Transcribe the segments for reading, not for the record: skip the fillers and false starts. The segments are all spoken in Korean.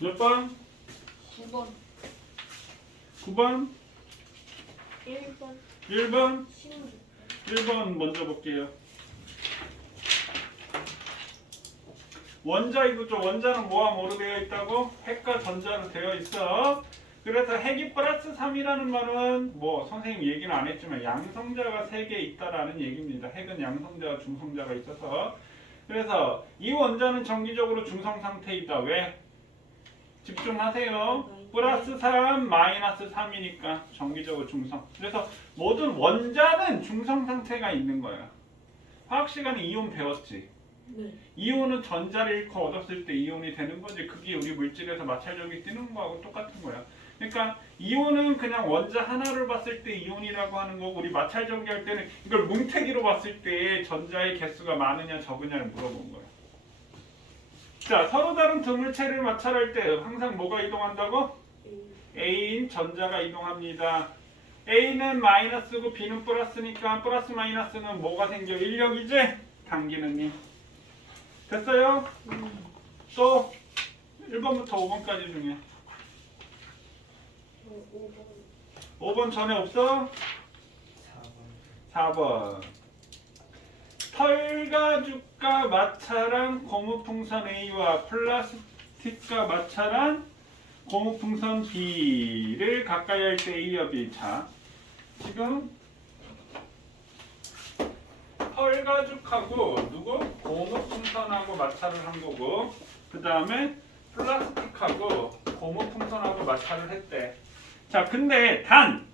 몇 번? 9번, 9번? 1번, 1번? 16번. 1번 먼저 볼게요. 원자 이거죠. 원자는 뭐와 뭐로 되어 있다고? 핵과 전자로 되어 있어. 그래서 핵이 플러스 3이라는 말은 뭐 선생님 얘기는 안 했지만 양성자가 3개 있다라는 얘기입니다. 핵은 양성자와 중성자가 있어서. 그래서 이 원자는 정기적으로 중성 상태에 있다. 왜? 집중하세요. 플러스 3, 마이너스 3이니까 정기적으로 중성. 그래서 모든 원자는 중성 상태가 있는 거야. 화학 시간에 이온 배웠지. 네. 이온은 전자를 잃고 얻었을 때 이온이 되는 거지. 그게 우리 물질에서 마찰력이 뜨는 거하고 똑같은 거야. 그러니까 이온은 그냥 원자 하나를 봤을 때 이온이라고 하는 거고, 우리 마찰전기 할 때는 이걸 뭉태기로 봤을 때 전자의 개수가 많으냐 적으냐를 물어본 거야. 자, 서로 다른 두 물체를 마찰할 때 항상 뭐가 이동한다고? A인 전자가 이동합니다. A는 마이너스고 B는 플러스니까 플러스 마이너스는 뭐가 생겨? 인력이지? 당기는. 됐어요? 또 1번부터 5번까지 중에 5번, 5번 전에 없어? 4번 털가죽과 마찰한 고무풍선 A와 플라스틱과 마찰한 고무풍선 B를 가까이 할 때 A와 B. 자, 지금 털가죽하고 누구? 고무풍선하고 마찰을 한 거고, 그 다음에 플라스틱하고 고무풍선하고 마찰을 했대. 자, 근데 단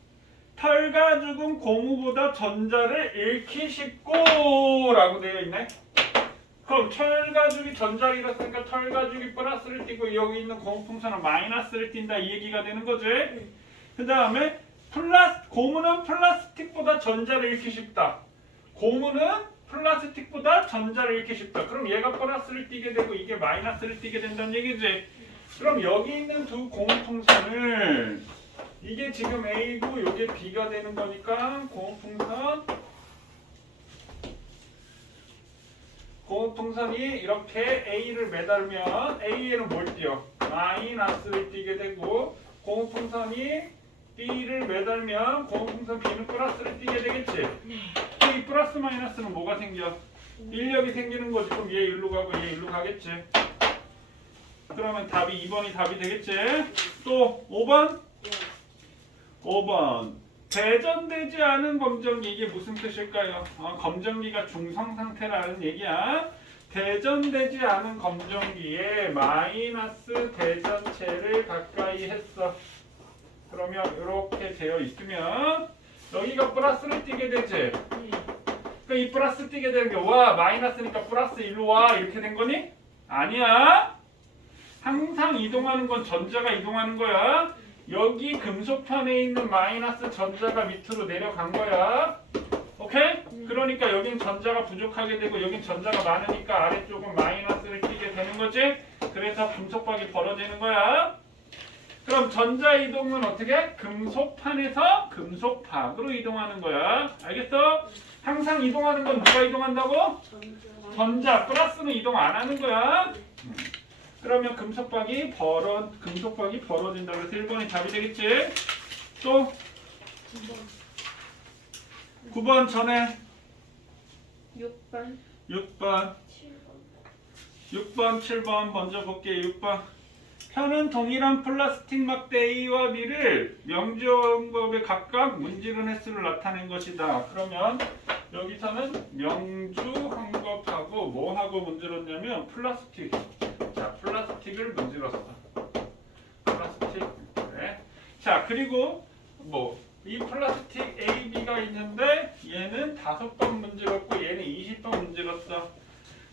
털가죽은 고무보다 전자를 잃기 쉽고라고 되어 있네. 그럼 털가죽이 전자를 잃었으니까 털가죽이 플러스를 띠고 여기 있는 고무풍선은 마이너스를 띈다, 이 얘기가 되는 거지. 그 다음에 고무는 플라스틱보다 전자를 잃기 쉽다. 고무는 플라스틱보다 전자를 잃기 쉽다. 그럼 얘가 플러스를 띠게 되고 이게 마이너스를 띠게 된다는 얘기지. 그럼 여기 있는 두 고무풍선을, 이게 지금 A고 이게 B가 되는 거니까 고무풍선이 이렇게 A를 매달면 A에는 뭘 띄어? 마이너스를 띄게 되고, 고무풍선이 B를 매달면 고무풍선 B는 플러스를 띄게 되겠지. 이 플러스 마이너스는 뭐가 생겨? 인력이 생기는 거지. 그럼 얘 일로 가고 얘 일로 가겠지. 그러면 답이 2번이 답이 되겠지. 또 5번? 5번 대전되지 않은 검정기, 이게 무슨 뜻일까요? 검정기가 중성 상태라는 얘기야. 대전되지 않은 검정기에 마이너스 대전체를 가까이 했어. 그러면 이렇게 되어 있으면 여기가 플러스를 띄게 되지. 그러니까 이 플러스 띄게 되는 게, 와 마이너스니까 플러스 일로 와 이렇게 된 거니? 아니야. 항상 이동하는 건 전자가 이동하는 거야. 여기 금속판에 있는 마이너스 전자가 밑으로 내려간 거야. 오케이? 그러니까 여긴 전자가 부족하게 되고 여긴 전자가 많으니까 아래쪽은 마이너스를 띄게 되는 거지. 그래서 금속박이 벌어지는 거야. 그럼 전자 이동은 어떻게? 금속판에서 금속박으로 이동하는 거야. 알겠어? 항상 이동하는 건 누가 이동한다고? 전자. 플러스는 이동 안 하는 거야. 그러면 금속박이 벌어진다고 해서 1번이 답이 되겠지. 또 9번 전에 6번, 6번 7번, 6번 7번 먼저 볼게요. 6번 편은 동일한 플라스틱 막대 A와 B를 명주환급에 각각 문지른 횟수를 나타낸 것이다. 그러면 여기서는 명주환급하고 뭐하고 문질렀냐면 플라스틱. 자, 플라스틱을 문질렀어. 플라스틱. 그래. 자, 그리고 이 플라스틱 A, B가 있는데 얘는 5번 문질렀고 얘는 20번 문질렀어.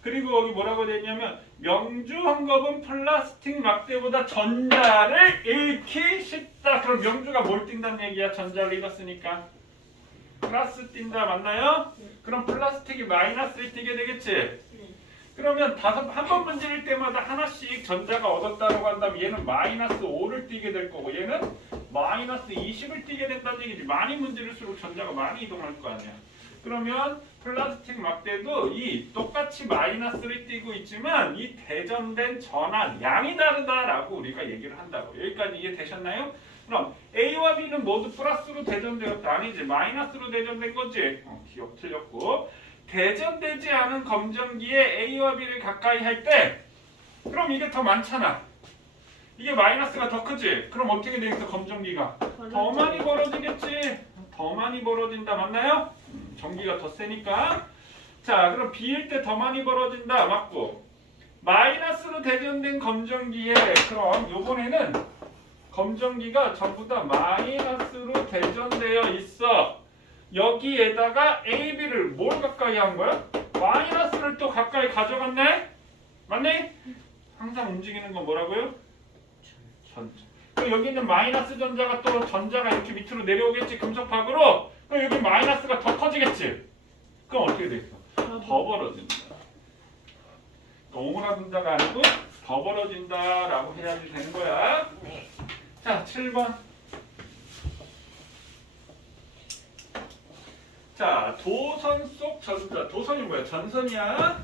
그리고 여기 뭐라고 되어 있냐면 명주환급은 플라스틱 막대보다 전자를 잃기 쉽다. 그럼 명주가 뭘 띈다는 얘기야? 전자를 잃었으니까. 플러스 띈다, 맞나요? 그럼 플라스틱이 마이너스를 띄게 되겠지? 그러면 한 번 문질릴 때마다 하나씩 전자가 얻었다고 한다면 얘는 마이너스 5를 띄게 될 거고 얘는 마이너스 20을 띄게 된다는 얘기지. 많이 문지를수록 전자가 많이 이동할 거 아니야. 그러면 플라스틱 막대도 이 똑같이 마이너스를 띄고 있지만 이 대전된 전압 양이 다르다라고 우리가 얘기를 한다고. 여기까지 이해되셨나요? 그럼 A와 B는 모두 플러스로 대전되었다. 아니지, 마이너스로 대전된 거지. 기억 틀렸고. 대전되지 않은 검정기에 A와 B를 가까이 할 때 그럼 이게 더 많잖아. 이게 마이너스가 더 크지? 그럼 어떻게 되겠어? 검정기가 더 많이 벌어지겠지? 더 많이 벌어진다. 맞나요? 전기가 더 세니까. 자, 그럼 B일 때 더 많이 벌어진다. 맞고. 마이너스로 대전된 검정기에 그럼 요번에는 검정기가 전부 다 마이너스로 대전되어 있어. 여기에다가 A, B를 뭘 가까이 한 거야? 마이너스를 또 가까이 가져갔네? 맞네? 항상 움직이는 건 뭐라고요? 전자. 그럼 여기 있는 마이너스 전자가 또 전자가 이렇게 밑으로 내려오겠지, 금속박으로. 그럼 여기 마이너스가 더 커지겠지. 그럼 어떻게 되겠어? 더 벌어진다. 오므라든다가 아니고 더 벌어진다라고 해야지 되는 거야. 자, 7번. 자, 도선 속 전자. 도선이 뭐야? 전선이야.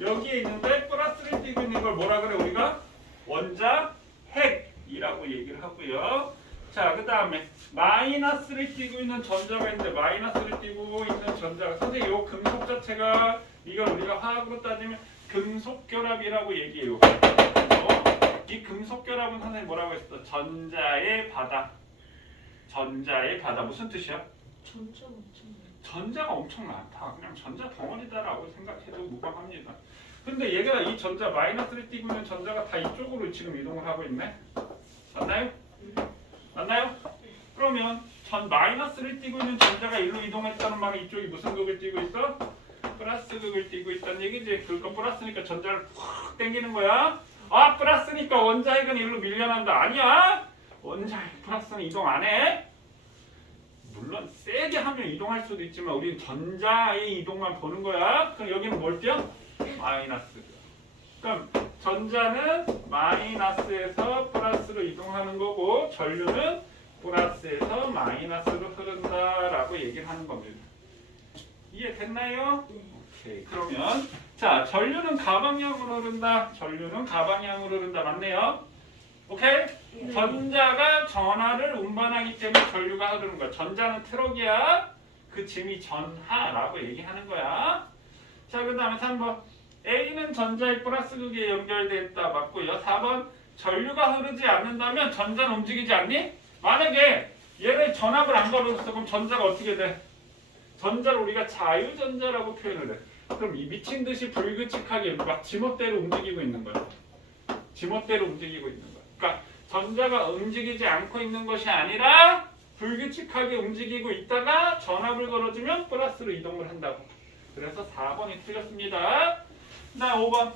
여기에 있는데 플러스를 띄고 있는 걸 뭐라 그래 우리가? 원자 핵이라고 얘기를 하고요. 자, 그 다음에 마이너스를 띄고 있는 전자가 있는데 마이너스를 띄고 있는 전자가 선생님 이 금속 자체가 이걸 우리가 화학으로 따지면 금속결합이라고 얘기해요. 이 금속결합은 선생님 뭐라고 했어? 전자의 바다. 전자의 바다 무슨 뜻이야? 전자 엄청 전자가 엄청 많다. 그냥 전자 덩어리다라고 생각해도 무방합니다. 근데 얘가 이 전자 마이너스를 띄고 있는 전자가 다 이쪽으로 지금 이동을 하고 있네. 맞나요? 맞나요? 그러면 전 마이너스를 띄고 있는 전자가 일로 이동했다는 말은 이쪽이 무슨 극을 띄고 있어? 플러스 극을 띄고 있다는 얘기지. 그러니까 플러스니까 전자를 확 당기는 거야. 아, 플러스니까 원자핵은 일로 밀려난다. 아니야. 원자핵 플러스는 이동 안 해. 물론 세게 하면 이동할 수도 있지만 우리는 전자의 이동만 보는 거야. 그럼 여기는 뭘 띄어? 마이너스. 그럼 전자는 마이너스에서 플러스로 이동하는 거고 전류는 플러스에서 마이너스로 흐른다라고 얘기를 하는 겁니다. 이해됐나요? 오케이. 그러면 자, 전류는 가방향으로 흐른다. 전류는 가방향으로 흐른다. 맞네요. 오케이? 전자가 전하를 운반하기 때문에 전류가 흐르는 거야. 전자는 트럭이야. 그 짐이 전하라고 얘기하는 거야. 자, 그 다음에 3번. A는 전자의 플러스 극에 연결됐다. 맞고요. 4번. 전류가 흐르지 않는다면 전자는 움직이지 않니? 만약에 얘를 전압을 안 걸어줬어. 그럼 전자가 어떻게 돼? 전자를 우리가 자유전자라고 표현을 해. 그럼 이 미친 듯이 불규칙하게 막 지멋대로 움직이고 있는 거야. 지멋대로 움직이고 있는 거야. 그러니까 전자가 움직이지 않고 있는 것이 아니라 불규칙하게 움직이고 있다가 전압을 걸어주면 플러스로 이동을 한다고. 그래서 4번이 틀렸습니다. 나 5번.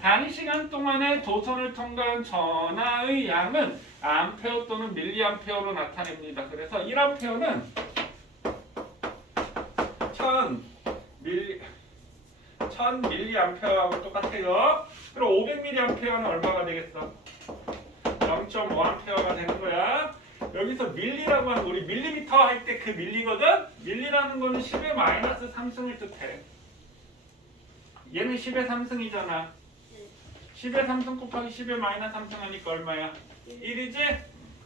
단시간 동안에 도선을 통과한 전하의 양은 암페어 또는 밀리암페어로 나타냅니다. 그래서 1암페어는 1000밀리암페어하고 똑같아요. 그럼 500밀리암페어는 얼마가 되겠어? 0.5암페어가 되는 거야. 여기서 밀리라고 하는 거 우리 밀리미터 할 때 그 밀리거든? 밀리라는 거는 10의 마이너스 3승을 뜻해. 얘는 10의 3승이잖아. 10의 3승 곱하기 10의 마이너스 3승 하니까 얼마야? 1이지?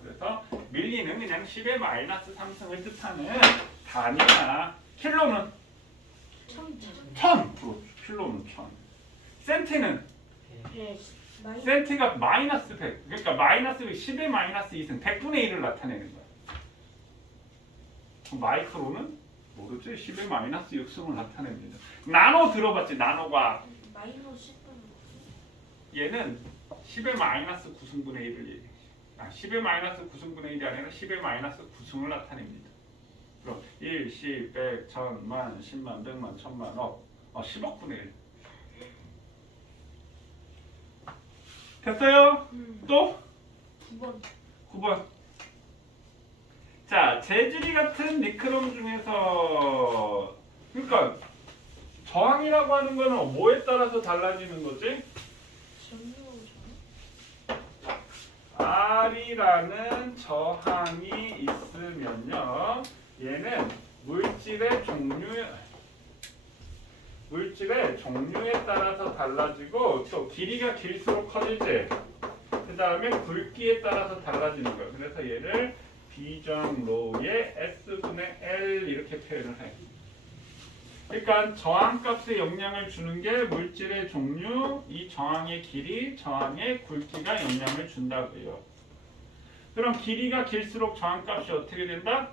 그래서 밀리는 그냥 10의 마이너스 3승을 뜻하는 단위야. 킬로는? 1000. 킬로는 1000. 센티는? 100 센티가 마이너스 100. 그러니까 마이너스 10의 마이너스 2승. 100분의 1을 나타내는 거야. 마이크로는? 모르지? 10의 마이너스 6승을 나타냅니다. 나노 들어봤지? 나노가. 마이너스 10분 얘는 10의 마이너스 9승분의 1을 얘기해. 10의 마이너스 9승분의 1이 아니라 10의 마이너스 9승을 나타냅니다. 그럼 1, 10, 100, 1000, 만, 10만, 100만, 1000만, 억. 10억분의 1. 됐어요? 또? 9번 9번. 자, 재질이 같은 니크롬 중에서 그러니까 저항이라고 하는 거는 뭐에 따라서 달라지는 거지? R이라는 저항이 있으면요. 얘는 물질의 종류에 따라서 달라지고 또 길이가 길수록 커지지. 그 다음에 굵기에 따라서 달라지는 거예요. 그래서 얘를 비정로의 S분의 L 이렇게 표현을 해. 그러니까 저항값에 영향을 주는 게 물질의 종류, 이 저항의 길이, 저항의 굵기가 영향을 준다고요. 그럼 길이가 길수록 저항값이 어떻게 된다?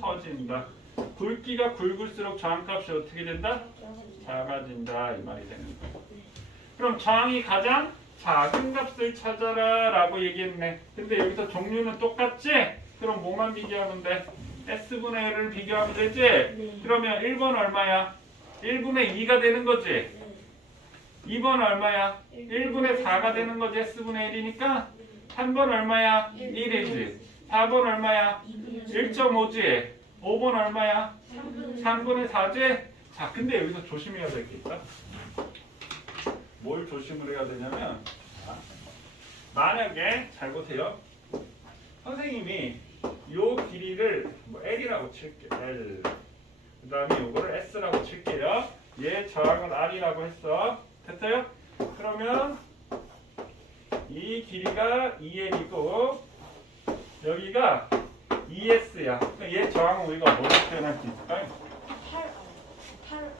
커진다. 굵기가 굵을수록 저항값이 어떻게 된다? 작아진다 이 말이 되는 거예요. 그럼 저항이 가장 작은 값을 찾아라 라고 얘기했네. 근데 여기서 종류는 똑같지? 그럼 뭐만 비교하면 돼? S분의 L을 비교하면 되지? 네. 그러면 1번 얼마야? 1분의 2가 되는 거지? 네. 2번 얼마야? 1분의 4가 되는 거지? S분의 1이니까 3번 얼마야? 1이지. 4번 얼마야? 1.5지. 5번 얼마야? 3분의 4지? 자, 근데 여기서 조심해야 될 게 있다. 뭘 조심을 해야 되냐면, 만약에 잘 보세요. 선생님이 요 길이를 뭐 L이라고 칠게요. L. 그 다음에 요거를 S라고 칠게요. 얘 저항을 R이라고 했어. 됐어요? 그러면 이 길이가 2L이고 여기가 2S야. 그러니까 얘 저항은 우리가 뭐로 표현할 수 있을까요? 8R.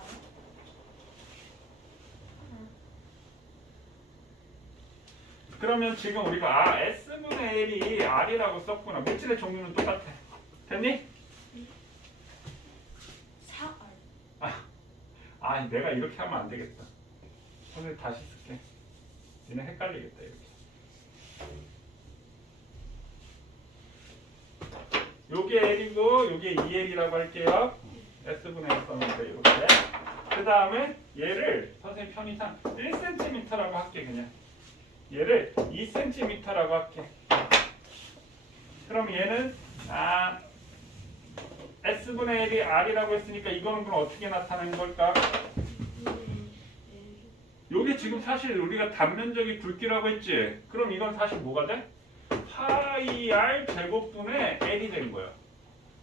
그러면 지금 우리가 S분의 L이 R이라고 썼구나. 물질의 종류는 똑같아. 됐니? 4R. 내가 이렇게 하면 안 되겠다. 선생님 다시 쓸게. 얘네 헷갈리겠다 이렇게. 요게 L이고 요게 2L이라고 할게요. S분의 L 썼는데 이렇게. 그 다음에 얘를 선생님 편의상 1cm라고 할게 그냥. 얘를 2cm라고 할게. 그럼 얘는 S분의 L이 R이라고 했으니까 이거는 그럼 어떻게 나타나는 걸까? 요게 지금 사실 우리가 단면적이 굵기라고 했지? 그럼 이건 사실 뭐가 돼? 파이 R 제곱분의 L이 된 거야.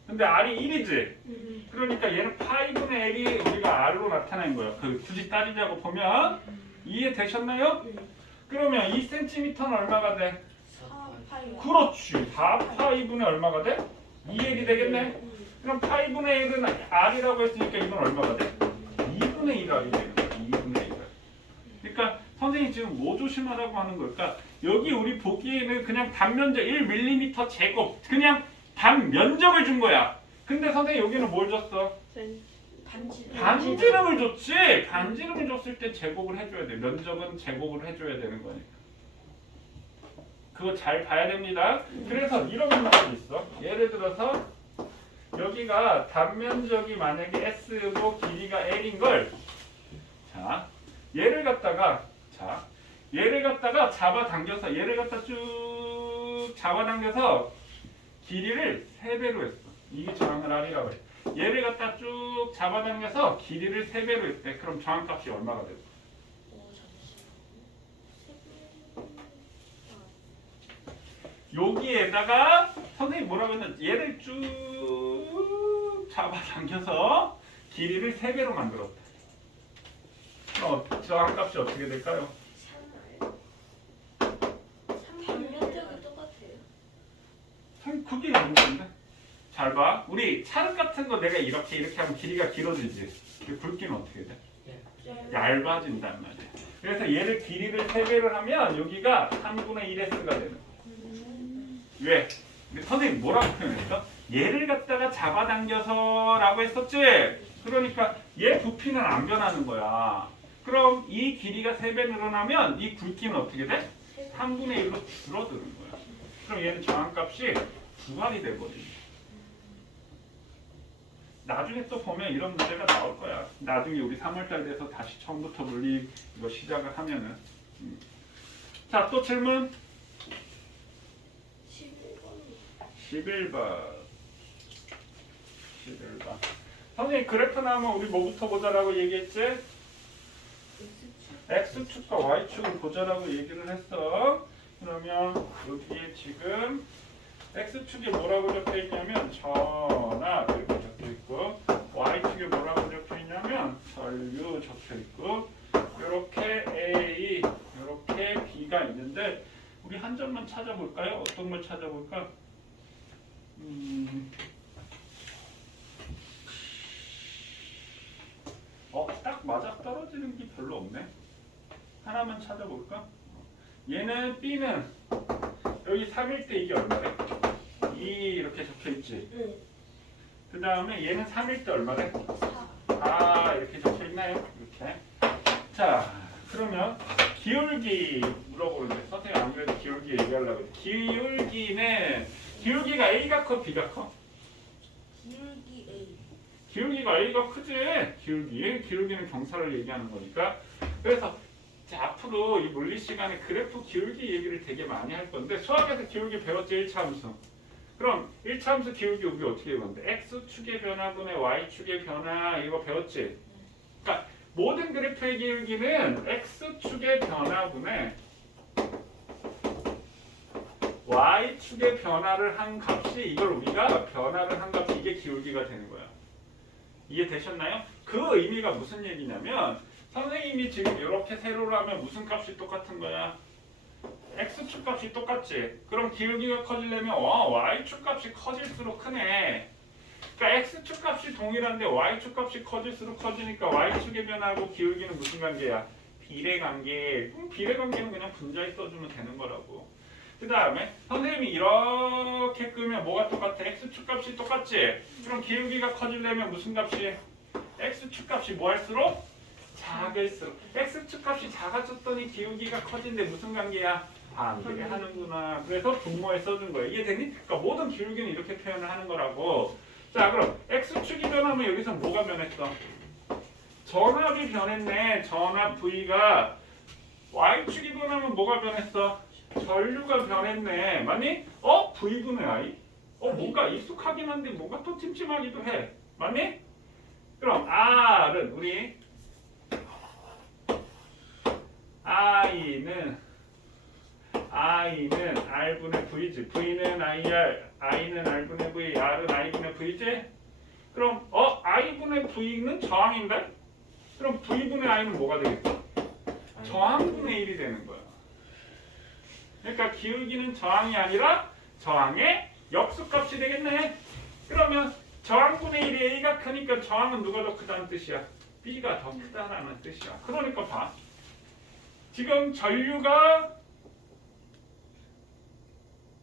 근데 R이 1이지? 그러니까 얘는 파이분의 L이 우리가 R로 나타낸 거야. 굳이 따지자고 보면 이해되셨나요? 그러면 2cm는 얼마가 돼? 4파이. 그렇지. 4파이분의 얼마가 돼? 2L이 되겠네? 그럼 파이분의 1은 R이라고 했으니까 이건 얼마가 돼? 2분의 1R이 되는 거야. 2분의 1R. 그러니까 선생님이 지금 뭐 조심하라고 하는 걸까? 여기 우리 보기에는 그냥 단면적 1mm 제곱 그냥 단면적을 준 거야. 근데 선생님 여기는 뭘 줬어? 반지름을 줬지. 반지름을 줬을 때 제곱을 해줘야 돼. 면적은 제곱을 해줘야 되는 거니까. 그거 잘 봐야 됩니다. 그래서 이런 문제도 있어. 예를 들어서 여기가 단면적이 만약에 S고 길이가 L인 걸, 얘를 갖다가 잡아당겨서 얘를 갖다 쭉 잡아당겨서 길이를 3배로 했어. 이게 저항을 R이라고 해. 얘를 갖다 쭉 잡아당겨서 길이를 3배로 했대. 그럼 저항값이 얼마가 될까? 여기에다가 선생님 뭐라고 했나? 얘를 쭉 잡아당겨서 길이를 3배로 만들었대. 그럼 저항값이 어떻게 될까요? 3면적이 똑같아요. 그게 문제인데? 잘 봐. 우리 찰 같은 거 내가 이렇게 하면 길이가 길어지지. 그 굵기는 어떻게 돼? 얇아진단 말이야. 그래서 얘를 길이를 3배를 하면 여기가 3분의 1S가 되는 거야. 왜? 선생님 뭐라고 표현했어? 얘를 갖다가 잡아당겨서 라고 했었지? 그러니까 얘 부피는 안 변하는 거야. 그럼 이 길이가 3배 늘어나면 이 굵기는 어떻게 돼? 3분의 1로 줄어드는 거야. 그럼 얘는 저항값이 2R이 돼버리지. 나중에 또 보면 이런 문제가 나올 거야. 나중에 우리 3월달 돼서 다시 처음부터 물리 이거 시작을 하면은. 자, 또 질문. 11번. 선생님 그래프 나오면 우리 뭐부터 보자라고 얘기했지? X축과 Y축을 보자라고 얘기를 했어. 그러면 여기에 지금 X축에 뭐라고 적혀있냐면 전압 이렇게 적혀있고 있고 y축에 뭐라고 적혀 있냐면 전류 적혀 있고 이렇게 A, 이렇게 B가 있는데 우리 한 점만 찾아볼까요? 어떤 걸 찾아볼까? 딱 맞아 떨어지는 게 별로 없네. 하나만 찾아볼까? 얘는 B는 여기 3일 때 이게 얼마래? 2 이렇게 적혀있지? 네. 그 다음에 얘는 3일 때 얼마래? 4. 이렇게 적혀있나요? 이렇게. 자, 그러면 기울기 물어보는데 선생님 안 그래도 기울기 얘기하려고 했는데 기울기가 A가 커? B가 커? 기울기 A. 기울기가 A가 크지? 기울기는 경사를 얘기하는 거니까. 그래서 자, 앞으로 이 물리 시간에 그래프 기울기 얘기를 되게 많이 할 건데 수학에서 기울기 배웠지 1차 함수. 그럼 1차 함수 기울기 우리 어떻게 배웠는데 x축의 변화분의 y축의 변화 이거 배웠지? 그러니까 모든 그래프의 기울기는 x축의 변화분의 y축의 변화를 한 값이 이걸 우리가 변화를 한 값이 이게 기울기가 되는 거야. 이해되셨나요? 그 의미가 무슨 얘기냐면 선생님이 지금 이렇게 세로로 하면 무슨 값이 똑같은 거야? x축 값이 똑같지? 그럼 기울기가 커지려면 y축 값이 커질수록 크네. 그러니까 x축 값이 동일한데 y축 값이 커질수록 커지니까 y축의 변화하고 기울기는 무슨 관계야? 비례관계. 그럼 비례관계는 그냥 분자에 써주면 되는 거라고. 그 다음에 선생님이 이렇게 끄면 뭐가 똑같아? x축 값이 똑같지? 그럼 기울기가 커지려면 무슨 값이? x축 값이 뭐 할수록? 작을수록. x축 값이 작아졌더니 기울기가 커진데 무슨 관계야? 반비례하는구나. 그래서 분모에 써준 거야. 이해되니? 그러니까 모든 기울기는 이렇게 표현을 하는 거라고. 자, 그럼 x축이 변하면 여기서 뭐가 변했어? 전압이 변했네. 전압 V가. y축이 변하면 뭐가 변했어? 전류가 변했네. 맞니? V분의 I? 뭔가 익숙하긴 한데 뭔가 또 찜찜하기도 해. 맞니? 그럼 R은 우리 I는 R분의 V지. V는 IR, I는 R분의 V, R은 I분의 V지? 그럼 I분의 V는 저항인데? 그럼 V분의 I는 뭐가 되겠어? 저항분의 1이 되는 거야. 그러니까 기울기는 저항이 아니라 저항의 역수값이 되겠네. 그러면 저항분의 1이 A가 크니까 저항은 누가 더 크다는 뜻이야? B가 더 크다라는 뜻이야. 그러니까 봐. 지금 전류가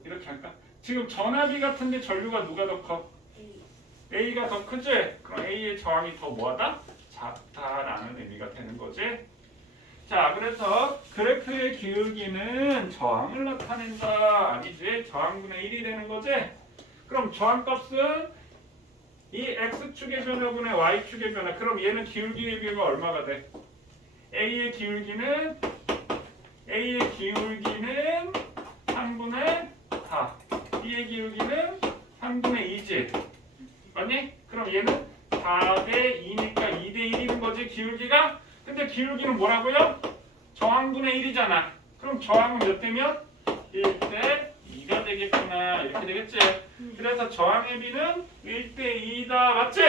이렇게 할까? 지금 전압이 같은데 전류가 누가 더 커? A가 더 크지? 그럼 A의 저항이 더 뭐하다? 작다라는 의미가 되는 거지. 자, 그래서 그래프의 기울기는 저항을 나타낸다. 아니지? 저항분의 1이 되는 거지? 그럼 저항값은 이 x축의 변화분의 y축의 변화. 그럼 얘는 기울기의 비가 얼마가 돼? A의 기울기는 3분의 4. B의 기울기는 3분의 2지. 맞니? 그럼 얘는 4대 2니까 2대 1이는 거지 기울기가? 근데 기울기는 뭐라고요? 저항분의 1이잖아. 그럼 저항은 몇 대면? 1대 2가 되겠구나. 이렇게 되겠지? 그래서 저항의 비는 1대 2다. 맞지?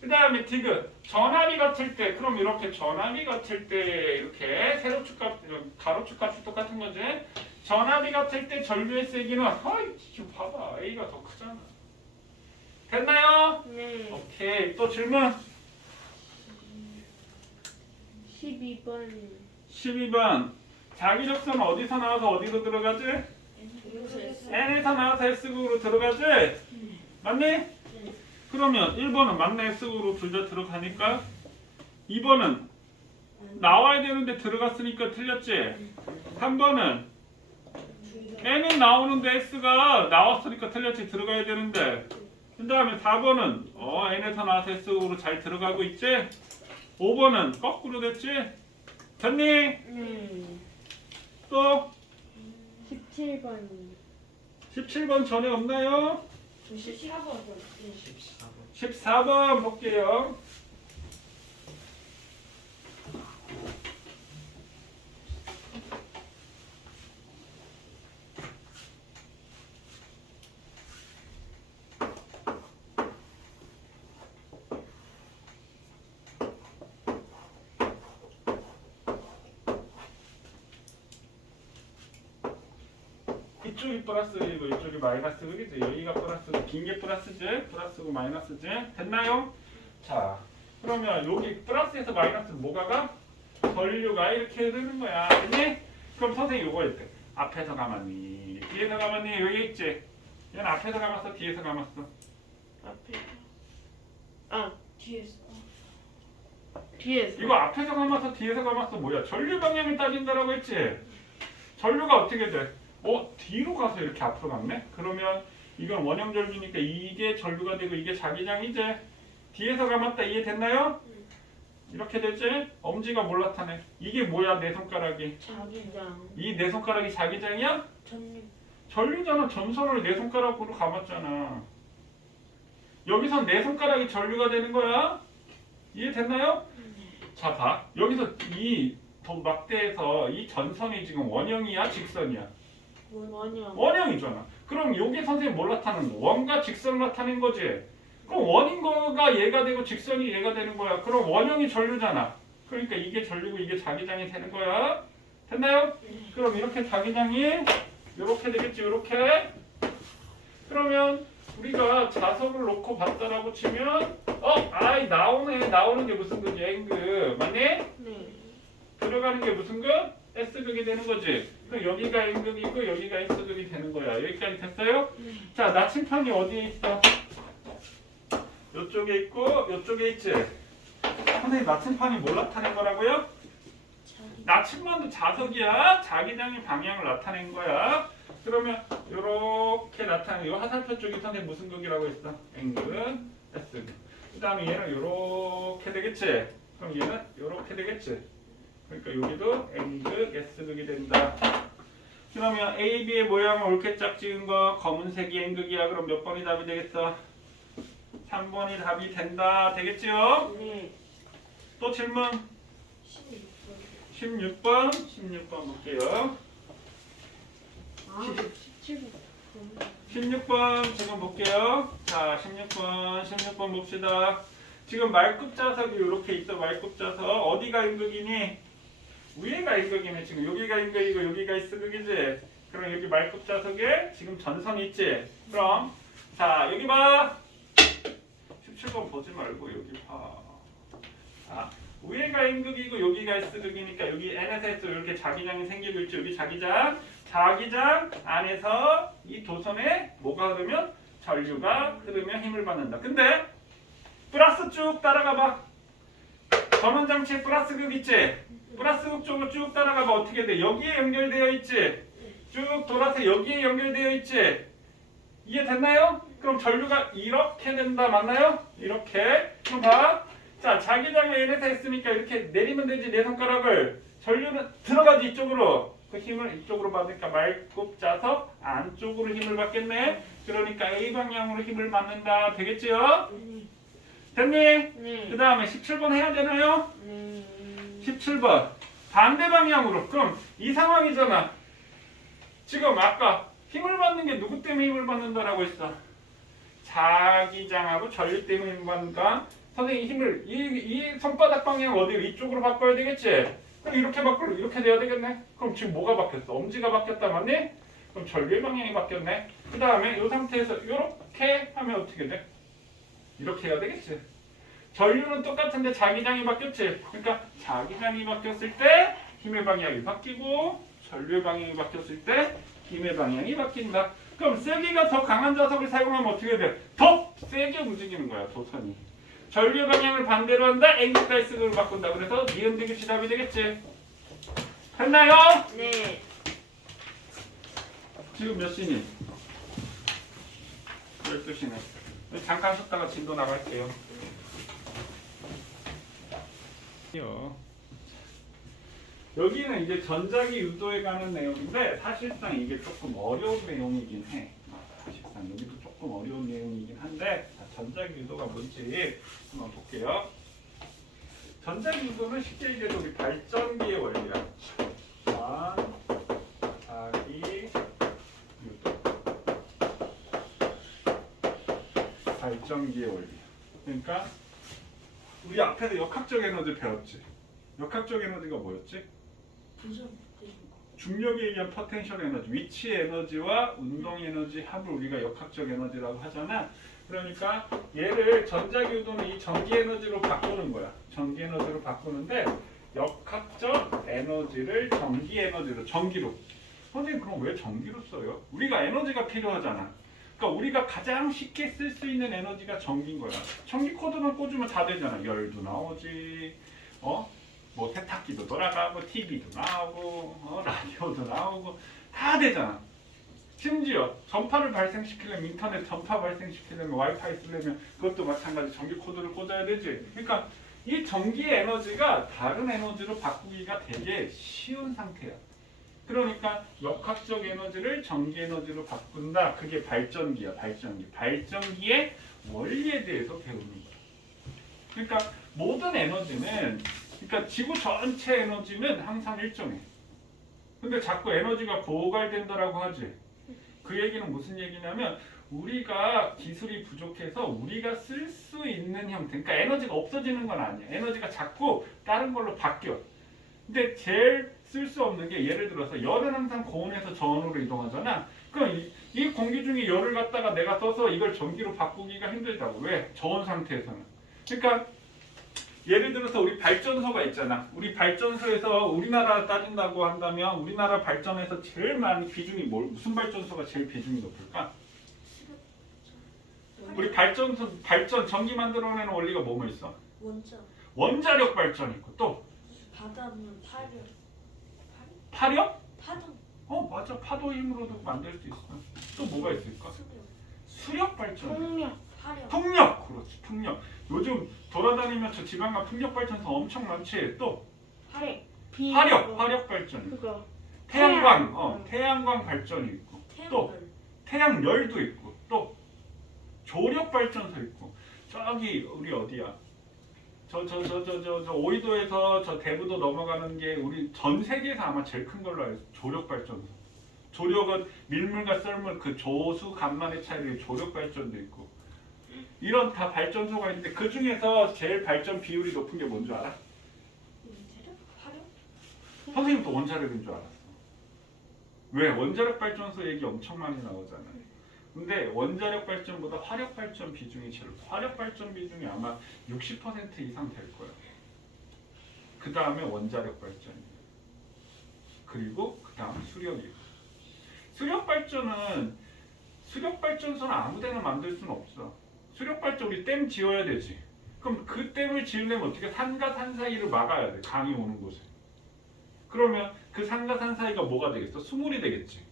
그 다음에 디귿. 전압이 같을 때 그럼 이렇게 전압이 같을 때 이렇게 세로축 값, 가로축 값이 똑같은 거지? 전압이 같을 때 전류의 세기는 이거 봐봐. A가 더 크잖아. 됐나요? 네. 오케이. 또 질문? 12번. 12번. 자기적선 어디서 나와서 어디로 들어가지? N에서 나와서 S국으로 들어가지? 맞니? 그러면 1번은 맞네. S국으로 둘 다 들어가니까 2번은 나와야 되는데 들어갔으니까 틀렸지? 3번은 N은 나오는데 S가 나왔으니까 틀렸지? 들어가야 되는데 그 다음에 4번은 N에서 나와서 S국으로 잘 들어가고 있지? 5번은 거꾸로 됐지? 됐니? 또 17번. 17번 전에 없나요? 14번. 14번 볼게요. 이쪽이 플러스이고 이쪽이 마이너스 그리지. 여기가 플러스고 긴 게 플러스지. 플러스고 마이너스지. 됐나요? 자, 그러면 여기 플러스에서 마이너스 뭐가 가? 전류가 이렇게 되는 거야. 됐니? 그럼 선생님 요거 했대. 앞에서 감았니? 뒤에서 감았니? 여기 있지? 얘는 앞에서 감았어? 뒤에서 감았어? 앞에. 아 뒤에서. 뒤에서. 이거 앞에서 감았어? 뒤에서 감았어? 뭐야? 전류 방향을 따진다라고 했지? 전류가 어떻게 돼? 뒤로 가서 이렇게 앞으로 갔네? 그러면 이건 원형 전류니까 이게 전류가 되고 이게 자기장이지? 뒤에서 감았다 이해됐나요? 이렇게 되지? 엄지가 뭘 나타내? 이게 뭐야 내 손가락이? 자기장. 이 내 손가락이 자기장이야? 전류. 전류잖아. 전선을 내 손가락으로 감았잖아. 여기선 내 손가락이 전류가 되는 거야. 이해됐나요? 자 봐. 여기서 이 막대에서 이 전선이 지금 원형이야? 직선이야? 원형. 원형이잖아. 그럼 여기 선생님 뭘 나타내는 거야? 원과 직선을 나타낸 거지. 그럼 원인 거가 얘가 되고 직선이 얘가 되는 거야. 그럼 원형이 전류잖아. 그러니까 이게 전류고 이게 자기장이 되는 거야. 됐나요? 그럼 이렇게 자기장이 이렇게 되겠지. 이렇게. 그러면 우리가 자석을 놓고 봤다라고 치면 아이 나오네. 나오는 게 무슨 극이 N극. 맞니? 네. 들어가는 게 무슨 극? S극이 되는 거지. 그럼 여기가 N극이고 여기가 S극이 되는 거야. 여기까지 됐어요? 자, 나침판이 어디에 있어? 이쪽에 있고 이쪽에 있지. 선생님 나침판이 뭘 나타낸 거라고요? 자기. 나침반도 자석이야. 자기장의 방향을 나타낸 거야. 그러면 이렇게 나타낸 이 화살표 쪽이 선생님 무슨 극이라고 했어? N극, S극. 그 다음에 얘는 이렇게 되겠지. 그럼 얘는 이렇게 되겠지. 그러니까 여기도 N극, S극이 된다. 그러면 A, B의 모양을 옳게 짝 지은 거 검은색이 N극이야. 그럼 몇 번이 답이 되겠어? 3번이 답이 된다. 되겠지요? 네. 또 질문 16번. 16번. 16번 볼게요. 아 17번. 16번 지금 볼게요. 자, 16번 봅시다. 지금 말급 자석이 이렇게 있어. 말급 자석. 어디가 N극이니? 위에가 N극이네. 지금 여기가 N극이고 여기가 S극이지. 그럼 여기 말급 자석에 지금 전선이 있지. 그럼 자, 여기 봐. 17번 보지 말고 여기 봐. 자, 위에가 N극이고 여기가 S극이니까 여기 N에서 S 이렇게 자기장이 생기고 있죠. 여기 자기장. 자기장 안에서 이 도선에 뭐가 흐르면? 전류가 흐르면 힘을 받는다. 근데 플러스 쭉 따라가 봐. 전원장치에 플러스극 있지? 플러스극 쪽으로 쭉 따라가 봐. 어떻게 돼? 여기에 연결되어 있지? 쭉 돌아서 여기에 연결되어 있지? 이해됐나요? 그럼 전류가 이렇게 된다. 맞나요? 이렇게. 그럼 봐. 자, 자기장에 N에서 했으니까 이렇게 내리면 되지. 내 손가락을. 전류는 들어가지 이쪽으로. 그 힘을 이쪽으로 받으니까 말굽 자석 안쪽으로 힘을 받겠네. 그러니까 A 방향으로 힘을 받는다. 되겠지요? 됐니? 네. 그 다음에 17번 해야 되나요? 네. 17번 반대 방향으로. 그럼 이 상황이잖아. 지금 아까 힘을 받는 게 누구 때문에 힘을 받는다라고 했어? 자기장하고 전류 때문에 힘을 받는다. 선생님 힘을 이 손바닥 방향 어디로? 이쪽으로 바꿔야 되겠지? 그럼 이렇게 바꾸고 이렇게 돼야 되겠네. 그럼 지금 뭐가 바뀌었어? 엄지가 바뀌었다. 맞니? 그럼 전류의 방향이 바뀌었네. 그 다음에 이 상태에서 이렇게 하면 어떻게 돼? 이렇게 해야 되겠지. 전류는 똑같은데 자기장이 바뀌었지. 그러니까 자기장이 바뀌었을 때 힘의 방향이 바뀌고 전류의 방향이 바뀌었을 때 힘의 방향이 바뀐다. 그럼 세기가 더 강한 자석을 사용하면 어떻게 돼? 더 세게 움직이는 거야. 도선이. 전류의 방향을 반대로 한다. N극과 S극으로 바꾼다. 그래서 니은디 규칙 답이 되겠지. 했나요? 네. 지금 몇 시니? 12시네. 잠깐 쉬었다가 진도 나갈게요. 여기는 이제 전자기 유도에 관한 내용인데 사실상 이게 조금 어려운 내용이긴 해. 사실상 여기도 조금 어려운 내용이긴 한데 자, 전자기 유도가 뭔지 한번 볼게요. 전자기 유도는 쉽게 얘기해서 우리 발전기의 원리야. 전자기 유도. 발전기의 원리. 그러니까 우리 앞에서 역학적 에너지 배웠지. 역학적 에너지가 뭐였지? 부정. 중력에 의한 포텐셜 에너지, 위치 에너지와 운동 에너지 합을 우리가 역학적 에너지라고 하잖아. 그러니까 얘를 전자기운도는 이 전기 에너지로 바꾸는 거야. 전기 에너지로 바꾸는데 역학적 에너지를 전기 에너지로, 전기로. 선생님 그럼 왜 전기로 써요? 우리가 에너지가 필요하잖아. 그러니까 우리가 가장 쉽게 쓸 수 있는 에너지가 전기인 거야. 전기 코드만 꽂으면 다 되잖아. 열도 나오지, 뭐 세탁기도 돌아가고, TV도 나오고, 라디오도 나오고, 다 되잖아. 심지어 전파를 발생시키려면, 인터넷 전파 발생시키려면, 와이파이 쓰려면 그것도 마찬가지 전기 코드를 꽂아야 되지. 그러니까 이 전기 에너지가 다른 에너지로 바꾸기가 되게 쉬운 상태야. 그러니까 역학적 에너지를 전기 에너지로 바꾼다. 그게 발전기야, 발전기. 발전기의 원리에 대해서 배우는 거야. 그러니까 모든 에너지는, 그러니까 지구 전체 에너지는 항상 일정해. 근데 자꾸 에너지가 고갈된다라고 하지. 그 얘기는 무슨 얘기냐면 우리가 기술이 부족해서 우리가 쓸 수 있는 형태, 그러니까 에너지가 없어지는 건 아니야. 에너지가 자꾸 다른 걸로 바뀌어. 근데 제일 쓸 수 없는 게, 예를 들어서 열은 항상 고온에서 저온으로 이동하잖아. 그럼 이 공기 중에 열을 갖다가 내가 써서 이걸 전기로 바꾸기가 힘들다고. 왜? 저온 상태에서는. 그러니까 예를 들어서 우리 발전소가 있잖아. 우리 발전소에서 우리나라 따진다고 한다면 우리나라 발전에서 제일 많은 비중이 무슨 발전소가 제일 비중이 높을까? 우리 발전소, 전기 만들어내는 원리가 뭐뭐 있어? 원자력 발전 있고, 또 바다는 파력? 파도. 맞아. 파도 힘으로도 만들 수 있어. 또 뭐가 있을까? 수력 발전. 풍력. 그렇지, 풍력. 요즘 돌아다니면서 지방 간 풍력 발전소 엄청 많지. 또 화력 발전. 그거. 태양광, 태양광 발전이 있고, 또 태양열도 있고, 또 조력 발전소 있고. 저기 우리 어디야? 저 오이도에서 저 대부도 넘어가는 게 우리 전 세계에서 아마 제일 큰 걸로 알고 있어. 조력 발전소. 조력은 밀물과 썰물 그 조수 간만의 차이로 조력 발전도 있고. 이런 다 발전소가 있는데 그 중에서 제일 발전 비율이 높은 게 뭔 줄 알아? 선생님도 원자력인 줄 알았어. 왜? 원자력 발전소 얘기 엄청 많이 나오잖아요. 근데 원자력 발전보다 화력 발전 비중이 제일 높아. 화력 발전 비중이 아마 60% 이상 될 거야. 그 다음에 원자력 발전이에요. 그리고 그 다음 수력이에요. 수력 발전소는 아무데나 만들 수는 없어. 수력 발전 우리 댐 지어야 되지. 그럼 그 댐을 지으려면 어떻게? 산과 산 사이를 막아야 돼. 강이 오는 곳에. 그러면 그 산과 산 사이가 뭐가 되겠어? 수물이 되겠지.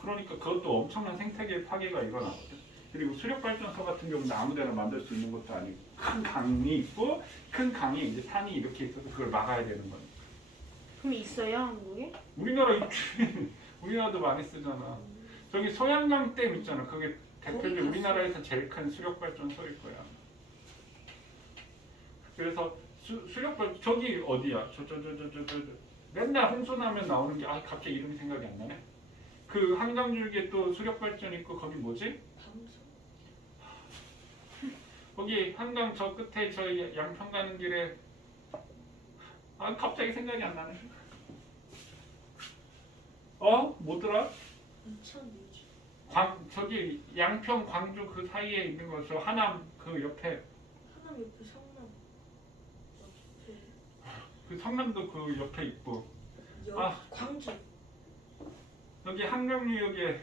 그러니까 그것도 엄청난 생태계 파괴가 일어나거든. 그리고 수력 발전소 같은 경우는 아무데나 만들 수 있는 것도 아니고 큰 강이 있고, 큰 강에 이제 산이 이렇게 있어서 그걸 막아야 되는 거니까. 그럼 있어요, 한국에? 우리나라 있지. 우리나라도 많이 쓰잖아. 저기 소양강 댐 있잖아. 그게 대표적으로 우리나라에서 제일 큰 수력 발전소일 거야. 그래서 수력 발전 저기 어디야? 저 맨날 홍수 나면 나오는 게, 갑자기 이름이 생각이 안 나네. 그 한강줄기에 또 수력 발전 있고, 거기 뭐지? 거기 한강 저 끝에 저 양평 가는 길에, 갑자기 생각이 안 나네. 뭐더라? 저기 양평 광주 그 사이에 있는 거, 저 하남 그 옆에. 하남 옆에 성남. 그 성남도 그 옆에 있고. 광주. 여기 한강유역에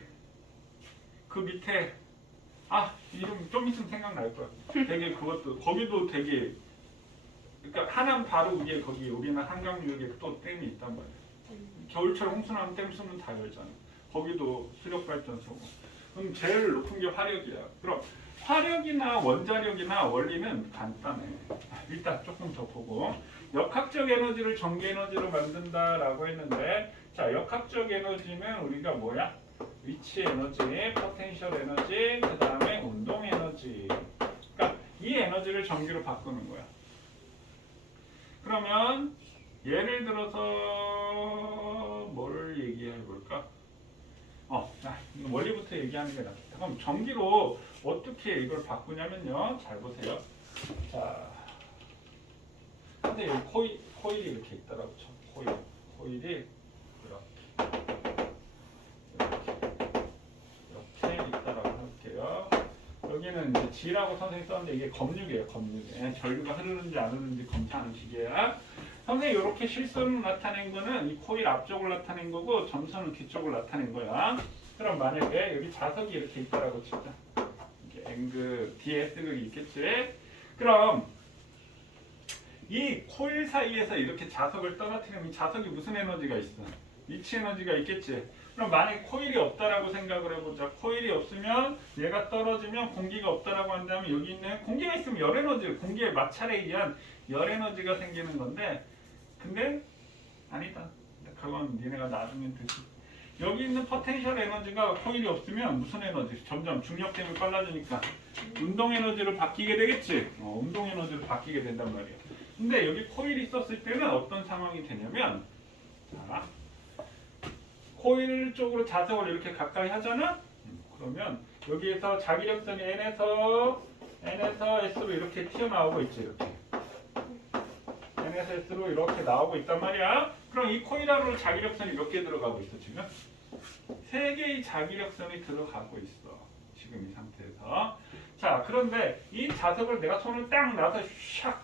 그 밑에, 이름 좀 있으면 생각날 거야. 되게 그것도, 거기도 되게, 그러니까 하남 바로 위에 거기 우리나라 한강유역에 또 댐이 있단 말이야. 겨울철 홍수 나면 댐 수는 다 열잖아. 거기도 수력 발전소고. 그럼 제일 높은 게 화력이야. 그럼 화력이나 원자력이나 원리는 간단해. 일단 조금 더 보고, 역학적 에너지를 전기 에너지로 만든다라고 했는데, 자, 역학적 에너지는 우리가 뭐야? 위치 에너지, 포텐셜 에너지, 그 다음에 운동 에너지. 그러니까 이 에너지를 전기로 바꾸는 거야. 그러면 예를 들어서 뭘 얘기해 볼까? 원리부터 얘기하는 게 낫겠다. 그럼 전기로 어떻게 이걸 바꾸냐면요. 잘 보세요. 자, 근데 여기 코일이 이렇게 있더라고. 코일이 이렇게. 이렇게 있다라고 할게요. 여기는 이제 G라고 선생님이 썼는데 이게 검육이에요. 검육. 전류가 흐르는지 안 흐르는지 검사하는 식이에요. 선생님이 이렇게 실선을 나타낸 거는 이 코일 앞쪽을 나타낸 거고 점선은 뒤쪽을 나타낸 거야. 그럼 만약에 여기 자석이 이렇게 있다라고 치자. 이게 N극, 뒤에 S극이 있겠지. 그럼 이 코일 사이에서 이렇게 자석을 떨어뜨리면 이 자석이 무슨 에너지가 있어? 위치 에너지가 있겠지. 그럼 만약에 코일이 없다라고 생각을 해보자. 코일이 없으면 얘가 떨어지면 공기가 없다라고 한다면 여기 있는 공기가 있으면 열 에너지, 공기의 마찰에 의한 열 에너지가 생기는 건데, 근데 아니다. 그건 니네가 나중에 듣지. 여기 있는 포텐셜 에너지가 코일이 없으면 무슨 에너지? 점점 중력 때문에 빨라지니까 운동 에너지로 바뀌게 되겠지. 운동 에너지로 바뀌게 된단 말이야. 근데 여기 코일이 있었을 때는 어떤 상황이 되냐면, 자, 코일 쪽으로 자석을 이렇게 가까이 하잖아? 그러면 여기에서 자기력선이 N에서 S로 이렇게 튀어나오고 있지. 이렇게 N에서 S로 이렇게 나오고 있단 말이야. 그럼 이 코일 안으로 자기력선이 몇 개 들어가고 있어 지금? 3개의 자기력선이 들어가고 있어. 지금 이 상태에서. 자, 그런데 이 자석을 내가 손을 딱 놔서 샥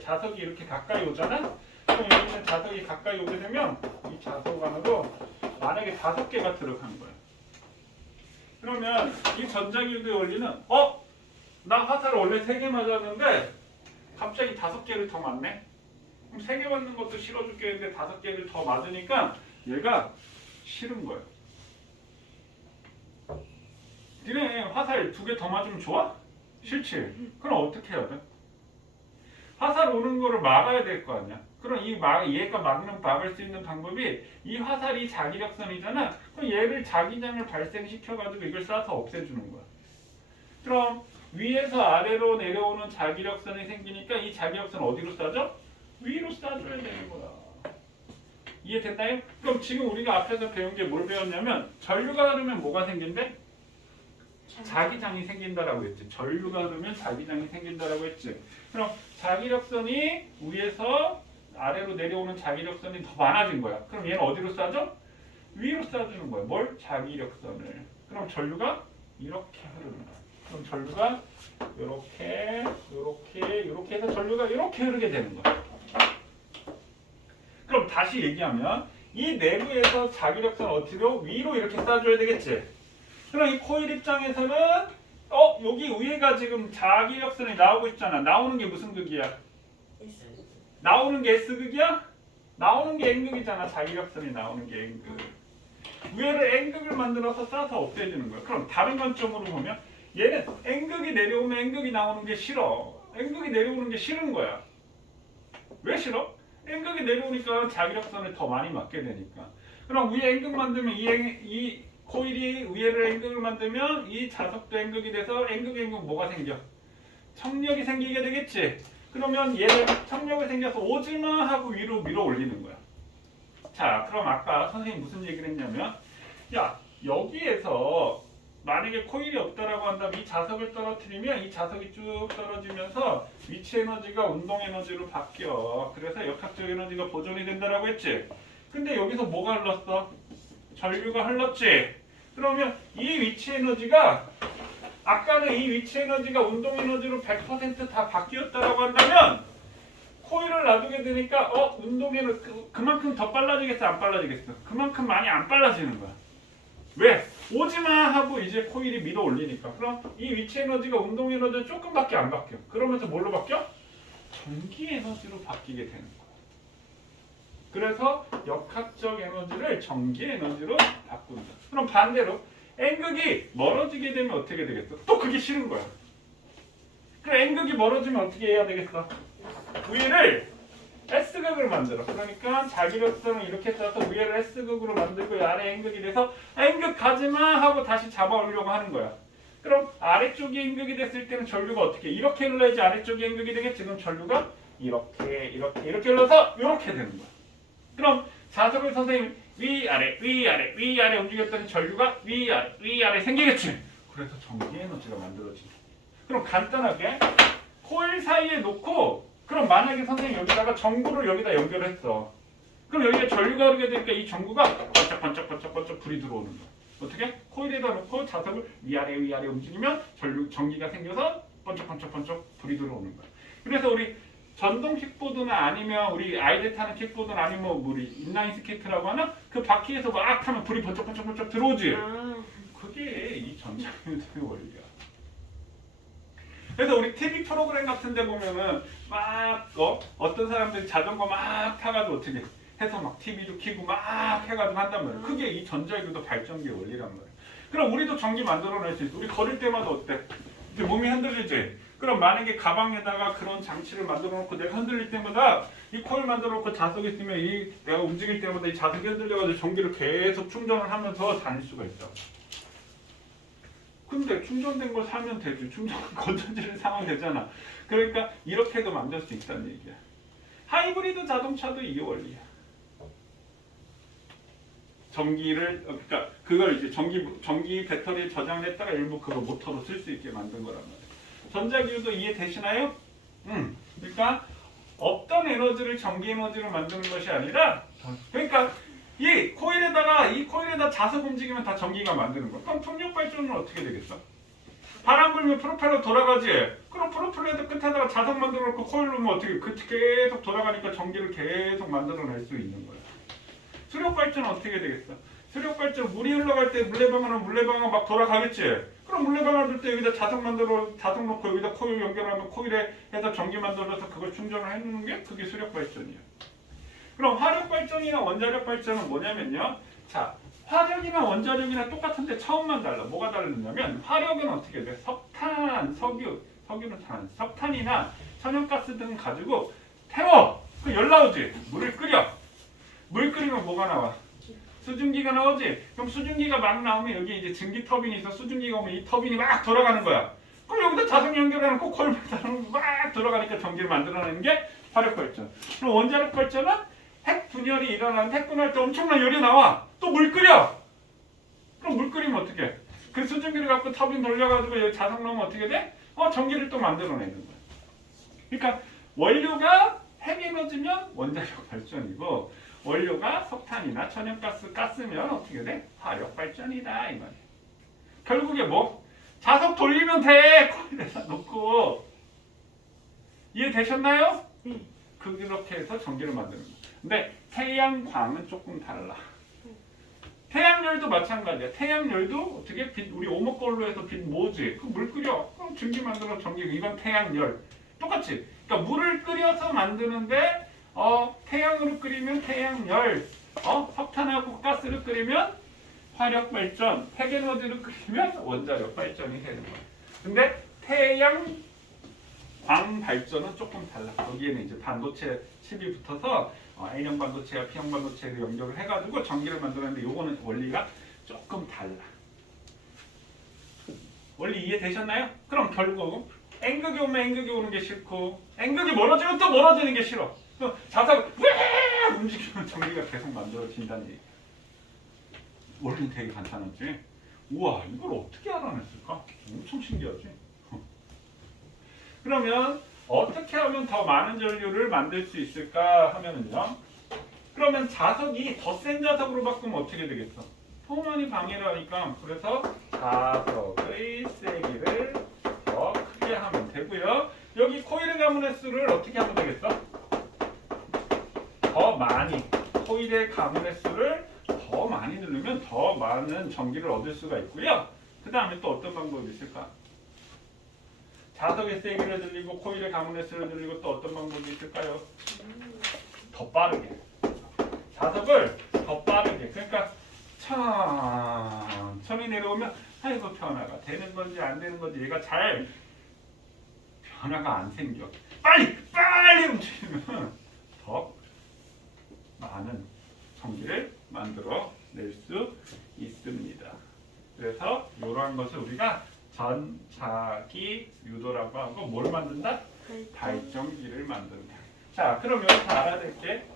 자석이 이렇게 가까이 오잖아? 그럼 여기 있는 자석이 가까이 오게 되면 이 자석 안으로 만약에 5개가 들어간 거야. 그러면 이 전자기구의 원리는 나 화살 원래 3개 맞았는데 갑자기 5개를 더 맞네? 그럼 3개 맞는 것도 싫어 죽겠는데 5개를 더 맞으니까 얘가 싫은 거야. 니네 화살 2개 더 맞으면 좋아? 싫지? 그럼 어떻게 해야 돼? 화살 오는 거를 막아야 될 거 아니야. 그럼 얘가 막을 수 있는 방법이 이 화살이 자기력선이잖아. 그럼 얘를 자기장을 발생시켜가지고 이걸 쏴서 없애주는 거야. 그럼 위에서 아래로 내려오는 자기력선이 생기니까 이 자기력선 어디로 쏴줘? 위로 쏴줘야 되는 거야. 이해됐나요? 그럼 지금 우리가 앞에서 배운 게 뭘 배웠냐면 전류가 흐르면 뭐가 생긴대? 자기장이 생긴다라고 했지. 전류가 흐르면 자기장이 생긴다라고 했지. 그럼 자기력선이 위에서 아래로 내려오는 자기력선이 더 많아진 거야. 그럼 얘는 어디로 쏴줘? 위로 쏴주는 거야. 뭘? 자기력선을. 그럼 전류가 이렇게 흐르는 거야. 그럼 전류가 이렇게 해서 전류가 이렇게 흐르게 되는 거야. 그럼 다시 얘기하면 이 내부에서 자기력선 어디로? 위로 이렇게 쏴줘야 되겠지. 그럼 이 코일 입장에서는 여기 위에가 지금 자기력선이 나오고 있잖아. 나오는 게 무슨 극이야? 나오는 게 S극이야? 나오는 게 N극이잖아. 자기력선이 나오는 게 N극. 위에를 N극을 만들어서 쏴서 없애주는 거야. 그럼 다른 관점으로 보면 얘는 N극이 내려오면 N극이 나오는 게 싫어. N극이 내려오는 게 싫은 거야. 왜 싫어? N극이 내려오니까 자기력선을 더 많이 맞게 되니까. 그럼 위에 N극 만들면 이 코일이 위에를 N극을 만들면 이 자석도 N극이 돼서 N극 뭐가 생겨? 청력이 생기게 되겠지? 그러면 얘를 청력이 생겨서 오지마 하고 위로 밀어 올리는 거야. 자, 그럼 아까 선생님이 무슨 얘기를 했냐면 야, 여기에서 만약에 코일이 없다라고 한다면 이 자석을 떨어뜨리면 이 자석이 쭉 떨어지면서 위치 에너지가 운동 에너지로 바뀌어. 그래서 역학적 에너지가 보존이 된다라고 했지? 근데 여기서 뭐가 흘렀어? 전류가 흘렀지? 그러면 이 위치 에너지가 아까는 이 위치 에너지가 운동 에너지로 100% 다 바뀌었다라고 한다면 코일을 놔두게 되니까 운동 에너지 그만큼 더 빨라지겠어? 안 빨라지겠어? 그만큼 많이 안 빨라지는 거야. 왜? 오지마 하고 이제 코일이 밀어 올리니까. 그럼 이 위치 에너지가 운동 에너지는 조금밖에 안 바뀌어. 그러면서 뭘로 바뀌어? 전기 에너지로 바뀌게 되는 거야. 그래서 역학적 에너지를 전기 에너지로 바꾼다. 그럼 반대로 N극이 멀어지게 되면 어떻게 되겠어? 또 그게 싫은 거야. 그럼 N극이 멀어지면 어떻게 해야 되겠어? 위를 S극을 만들어. 그러니까 자기력선을 이렇게 써서 위를 S극으로 만들고 아래 N극이 돼서 N극 가지마 하고 다시 잡아오려고 하는 거야. 그럼 아래쪽이 N극이 됐을 때는 전류가 어떻게? 이렇게 흘러야지 아래쪽이 N극이 되겠지. 그럼 전류가 이렇게 흘러서 이렇게 되는 거야. 그럼 자석을 선생님 위아래 움직였더니 전류가 위아래 생기겠지. 그래서 전기 에너지가 만들어지죠. 그럼 간단하게 코일 사이에 놓고 그럼 만약에 선생님 여기다가 전구를 여기다 연결했어. 그럼 여기에 전류가 흐르게 되니까 이 전구가 번쩍번쩍 불이 들어오는 거야. 어떻게? 코일에다 놓고 자석을 위아래 움직이면 전기가 생겨서 번쩍 불이 들어오는 거야. 그래서 우리 전동 킥보드나 아니면 우리 아이들 타는 킥보드나 아니면 우리 인라인 스케이트라고 하나? 그 바퀴에서 막 타면 불이 번쩍 들어오지? 그게 이 전자유도의 원리야. 그래서 우리 TV 프로그램 같은 데 보면은 막 어떤 사람들이 자전거 막 타가지고 어떻게 해서 막 TV도 켜고 막 해가지고 한단 말이야. 그게 이 전자유도 발전기의 원리란 말이야. 그럼 우리도 전기 만들어낼 수 있어. 우리 걸을 때마다 어때? 이제 몸이 흔들리지? 그럼 만약에 가방에다가 그런 장치를 만들어 놓고 내가 흔들릴 때마다 이 코일 만들어 놓고 자석이 있으면 이 내가 움직일 때마다 이 자석이 흔들려가지고 전기를 계속 충전을 하면서 다닐 수가 있다. 근데 충전된 걸 사면 되지. 충전 건전지를 사면 되잖아. 그러니까 이렇게도 만들 수 있다는 얘기야. 하이브리드 자동차도 이 원리야. 전기를 그러니까 그걸 이제 전기 배터리에 저장을 했다가 일부 그거 모터로 쓸 수 있게 만든 거란 말이야. 전자기유도 이해되시나요? 그러니까 없던 에너지를 전기 에너지로 만드는 것이 아니라 그러니까 이 코일에다 자석 움직이면 다 전기가 만드는 거야. 그럼 풍력 발전은 어떻게 되겠어? 바람 불면 프로펠러 돌아가지. 그럼 프로펠러 끝에다가 자석 만들어 놓고 코일 놓으면 어떻게 계속 돌아가니까 전기를 계속 만들어낼 수 있는 거야. 수력 발전은 어떻게 되겠어? 수력 발전 물이 흘러갈 때 물레방아는 막 돌아가겠지. 그럼 물레방아 둘 때 여기다 자석 놓고 여기다 코일 연결하면 코일에 해서 전기 만들어서 그걸 충전을 해놓는 게 그게 수력 발전이야. 그럼 화력 발전이나 원자력 발전은 뭐냐면요. 자, 화력이나 원자력이나 똑같은데 처음만 달라. 뭐가 다르냐면 화력은 어떻게 돼? 석유는 석탄이나 천연가스 등 가지고 태워. 그 열 나오지. 물을 끓여. 물 끓이면 뭐가 나와? 수증기가 나오지. 그럼 수증기가 막 나오면 여기 이제 증기 터빈이 있어. 수증기가 오면 이 터빈이 막 돌아가는 거야. 그럼 여기다 자석 연결해놓고 코일 달아놓으면 막 돌아가니까 전기를 만들어내는 게 화력 발전. 그럼 원자력 발전은 핵 분열이 일어나는데 핵 분할 때 엄청난 열이 나와. 또 물 끓여. 그럼 물 끓이면 어떻게? 그 수증기를 갖고 터빈 돌려가지고 여기 자석 넣으면 어떻게 돼? 전기를 또 만들어내는 거야. 그러니까 원료가 핵에너지면 원자력 발전이고 원료가 석탄이나 천연가스, 가스면 어떻게 돼? 화력 발전이다 이 말이야. 결국에 뭐? 자석 돌리면 돼! 코일에다 놓고. 이해되셨나요? 그렇게 해서 전기를 만드는 거야. 근데 태양광은 조금 달라. 태양열도 마찬가지야. 태양열도 어떻게 우리 오목걸로 해서 빛 뭐지? 그 물 끓여. 그럼 전기 만들어 전기. 이건 태양열. 똑같이. 그러니까 물을 끓여서 만드는데 태양으로 끓이면 태양열. 석탄하고 가스를 끓이면 화력 발전. 핵에너지로 끓이면 원자력 발전이 되는 거야. 근데 태양광 발전은 조금 달라. 거기에는 이제 반도체 칩이 붙어서 N형 반도체와 P형 반도체를 연결을 해가지고 전기를 만들었는데 요거는 원리가 조금 달라. 원리 이해되셨나요? 그럼 결국 N극이 오면 N극이 오는 게 싫고 N극이 멀어지면 또 멀어지는 게 싫어. 자석을 왜 움직이면 전기가 계속 만들어진다는 얘기. 원리는 되게 간단하지. 우와 이걸 어떻게 알아냈을까? 엄청 신기하지. 그러면 어떻게 하면 더 많은 전류를 만들 수 있을까 하면은요. 그러면 자석이 더 센 자석으로 바꾸면 어떻게 되겠어? 더 많이 방해를 하니까 그래서 자석의 세기를 더 크게 하면 되고요. 여기 코일의 가문의 수를 어떻게 하면 되겠어? 더 많이 코일의 가문의 수를 더 많이 누르면 더 많은 전기를 얻을 수가 있고요. 그 다음에 또 어떤 방법이 있을까? 자석의 세기를 늘리고 코일의 가문의 수를 늘리고 또 어떤 방법이 있을까요? 더 빠르게 자석을 더 빠르게 그러니까 천천히 내려오면 아이고 변화가 되는 건지 안 되는 건지 얘가 잘 변화가 안 생겨. 빨리 움직이면 더 많은 전기를 만들어 낼 수 있습니다. 그래서 이러한 것을 우리가 전자기 유도라고 하고 뭘 만든다? 발전기를 만든다. 자, 그럼 여기서 알아야 될 게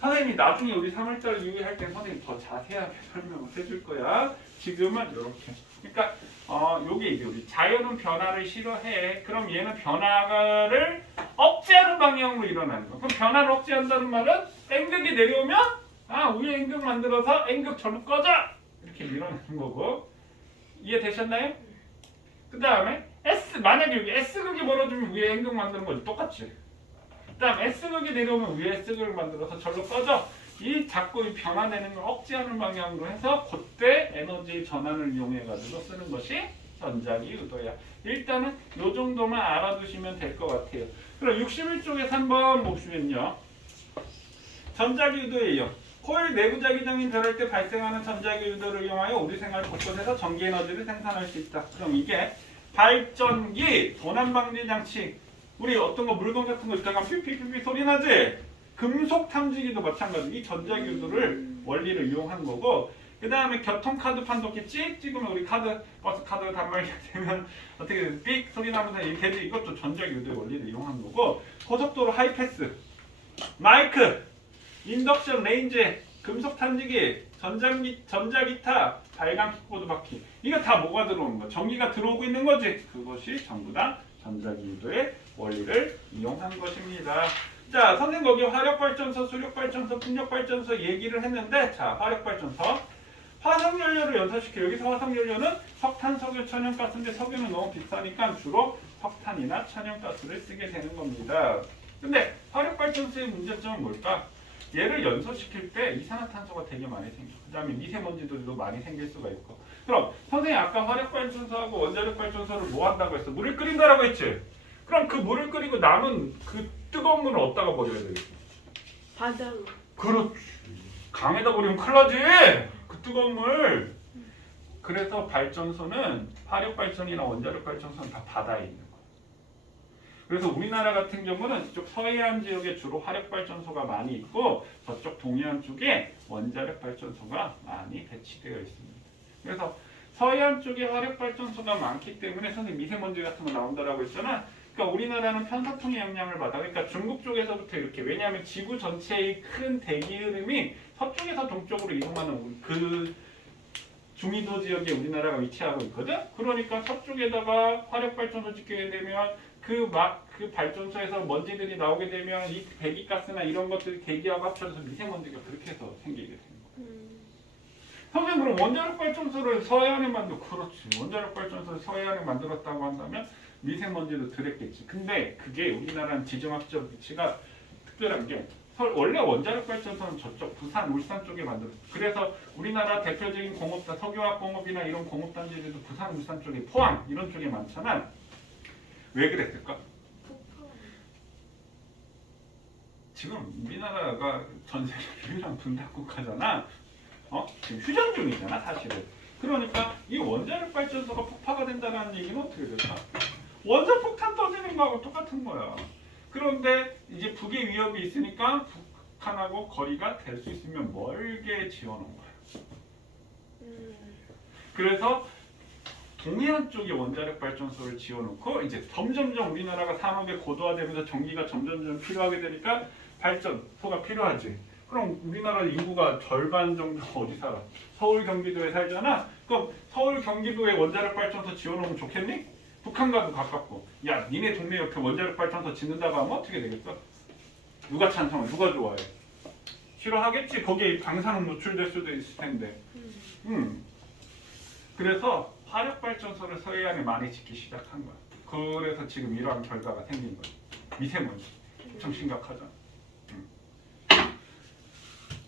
선생님이 나중에 우리 3월달 유의할 때 선생님 더 자세하게 설명을 해줄 거야. 지금은 이렇게. 그러니까 요게 이제 우리 자연은 변화를 싫어해. 그럼 얘는 변화를 억제하는 방향으로 일어나는 거. 그럼 변화를 억제한다는 말은 N극이 내려오면 위에 N극 만들어서 N극 절로 꺼져 이렇게 밀어내는 거고. 이해되셨나요? 그 다음에 만약에 여기 S극이 멀어지면 위에 N극 만드는 거지. 똑같지. 그 다음 S극이 내려오면 위에 S극을 만들어서 절로 꺼져. 이 자꾸 이 변화되는 걸 억제하는 방향으로 해서 그때 에너지 전환을 이용해 가지고 쓰는 것이 전자기 유도야. 일단은 요 정도만 알아두시면 될 것 같아요. 그럼 61쪽에서 한번 보시면요. 전자기 유도예요. 코일 내부 자기장이 변할 때 발생하는 전자기 유도를 이용하여 우리 생활 곳곳에서 전기 에너지를 생산할 수 있다. 그럼 이게 발전기, 도난 방지 장치. 우리 어떤 거 물건 같은 거 있다가 삐삐삐삐 소리 나지? 금속 탐지기도 마찬가지. 이 전자기 유도를 원리를 이용한 거고. 그 다음에 교통카드 판독기 찍 찍으면 우리 버스 카드 단말기가 되면 어떻게 삑 소리 나면서 이렇게 되지. 이것도 전자기 유도의 원리를 이용한 거고. 고속도로 하이패스, 마이크, 인덕션 레인지, 금속 탐지기, 전자기타, 발광 킥보드 바퀴. 이거 다 뭐가 들어오는 거야? 전기가 들어오고 있는 거지. 그것이 전부 다 전자기 유도의 원리를 이용한 것입니다. 자, 선생님 거기 화력발전소, 수력발전소, 풍력발전소 얘기를 했는데, 자, 화력발전소. 화석연료를 연소시켜. 여기서 화석연료는 석탄, 석유, 천연가스인데 석유는 너무 비싸니까 주로 석탄이나 천연가스를 쓰게 되는 겁니다. 근데 화력발전소의 문제점은 뭘까? 얘를 연소시킬 때 이산화탄소가 되게 많이 생겨. 그 다음에 미세먼지들도 많이 생길 수가 있고. 그럼 선생님 아까 화력발전소하고 원자력발전소를 뭐 한다고 했어? 물을 끓인다라고 했지? 그럼 그 물을 끓이고 남은 그 뜨거운 물을 어디다가 버려야 되겠어? 바다로. 그렇지. 강에다 버리면 큰일 나지. 그 뜨거운 물. 그래서 발전소는 화력발전이나 원자력발전소는 다 바다에 있는 거야. 그래서 우리나라 같은 경우는 이쪽 서해안 지역에 주로 화력발전소가 많이 있고 저쪽 동해안 쪽에 원자력발전소가 많이 배치되어 있습니다. 그래서 서해안 쪽에 화력발전소가 많기 때문에 선생님 미세먼지 같은 거 나온다라고 했잖아. 그러니까 우리나라는 편서풍의 영향을 받아. 그러니까 중국 쪽에서부터 이렇게, 왜냐하면 지구 전체의 큰 대기 흐름이 서쪽에서 동쪽으로 이동하는 그 중위도 지역에 우리나라가 위치하고 있거든. 그러니까 서쪽에다가 화력발전소 짓게 되면 그 발전소에서 먼지들이 나오게 되면 이 배기가스나 이런 것들이 대기하고 합쳐져서 미세먼지가 그렇게 해서 생기게 되는 거야. 선생님 그럼 원자력발전소를 서해안에 그렇지. 원자력발전소를 서해안에 만들었다고 한다면 미세먼지도 덜했겠지. 근데 그게 우리나라는 지정학적 위치가 특별한 게 원래 원자력발전소는 저쪽 부산, 울산 쪽에 만들었어. 그래서 우리나라 대표적인 공업단, 석유화학 공업이나 이런 공업단지들도 부산, 울산 쪽에, 포항 이런 쪽에 많잖아. 왜 그랬을까? 지금 우리나라가 전 세계 유일한 분단 국가잖아. 지금 휴전 중이잖아, 사실은. 그러니까 이 원자력 발전소가 폭파가 된다는 얘기는 어떻게 될까? 원자폭탄 터지는 거하고 똑같은 거야. 그런데 이제 북의 위협이 있으니까 북한하고 거리가 될 수 있으면 멀게 지어놓은 거야. 그래서 동해안 쪽에 원자력 발전소를 지어놓고 이제 점점점 우리나라가 산업이 고도화되면서 전기가 점점점 필요하게 되니까 발전소가 필요하지. 그럼 우리나라 인구가 절반 정도 어디 살아? 서울 경기도에 살잖아. 그럼 서울 경기도에 원자력 발전소 지어놓으면 좋겠니? 북한과도 가깝고. 야, 니네 동네 옆에 원자력 발전소 짓는다고 하면 어떻게 되겠어? 누가 찬성해? 누가 좋아해? 싫어하겠지. 거기에 방사능 노출될 수도 있을 텐데. 그래서 화력 발전소를 서해안에 많이 짓기 시작한 거야. 그래서 지금 이러한 결과가 생긴 거야. 미세먼지 엄청 심각하잖아.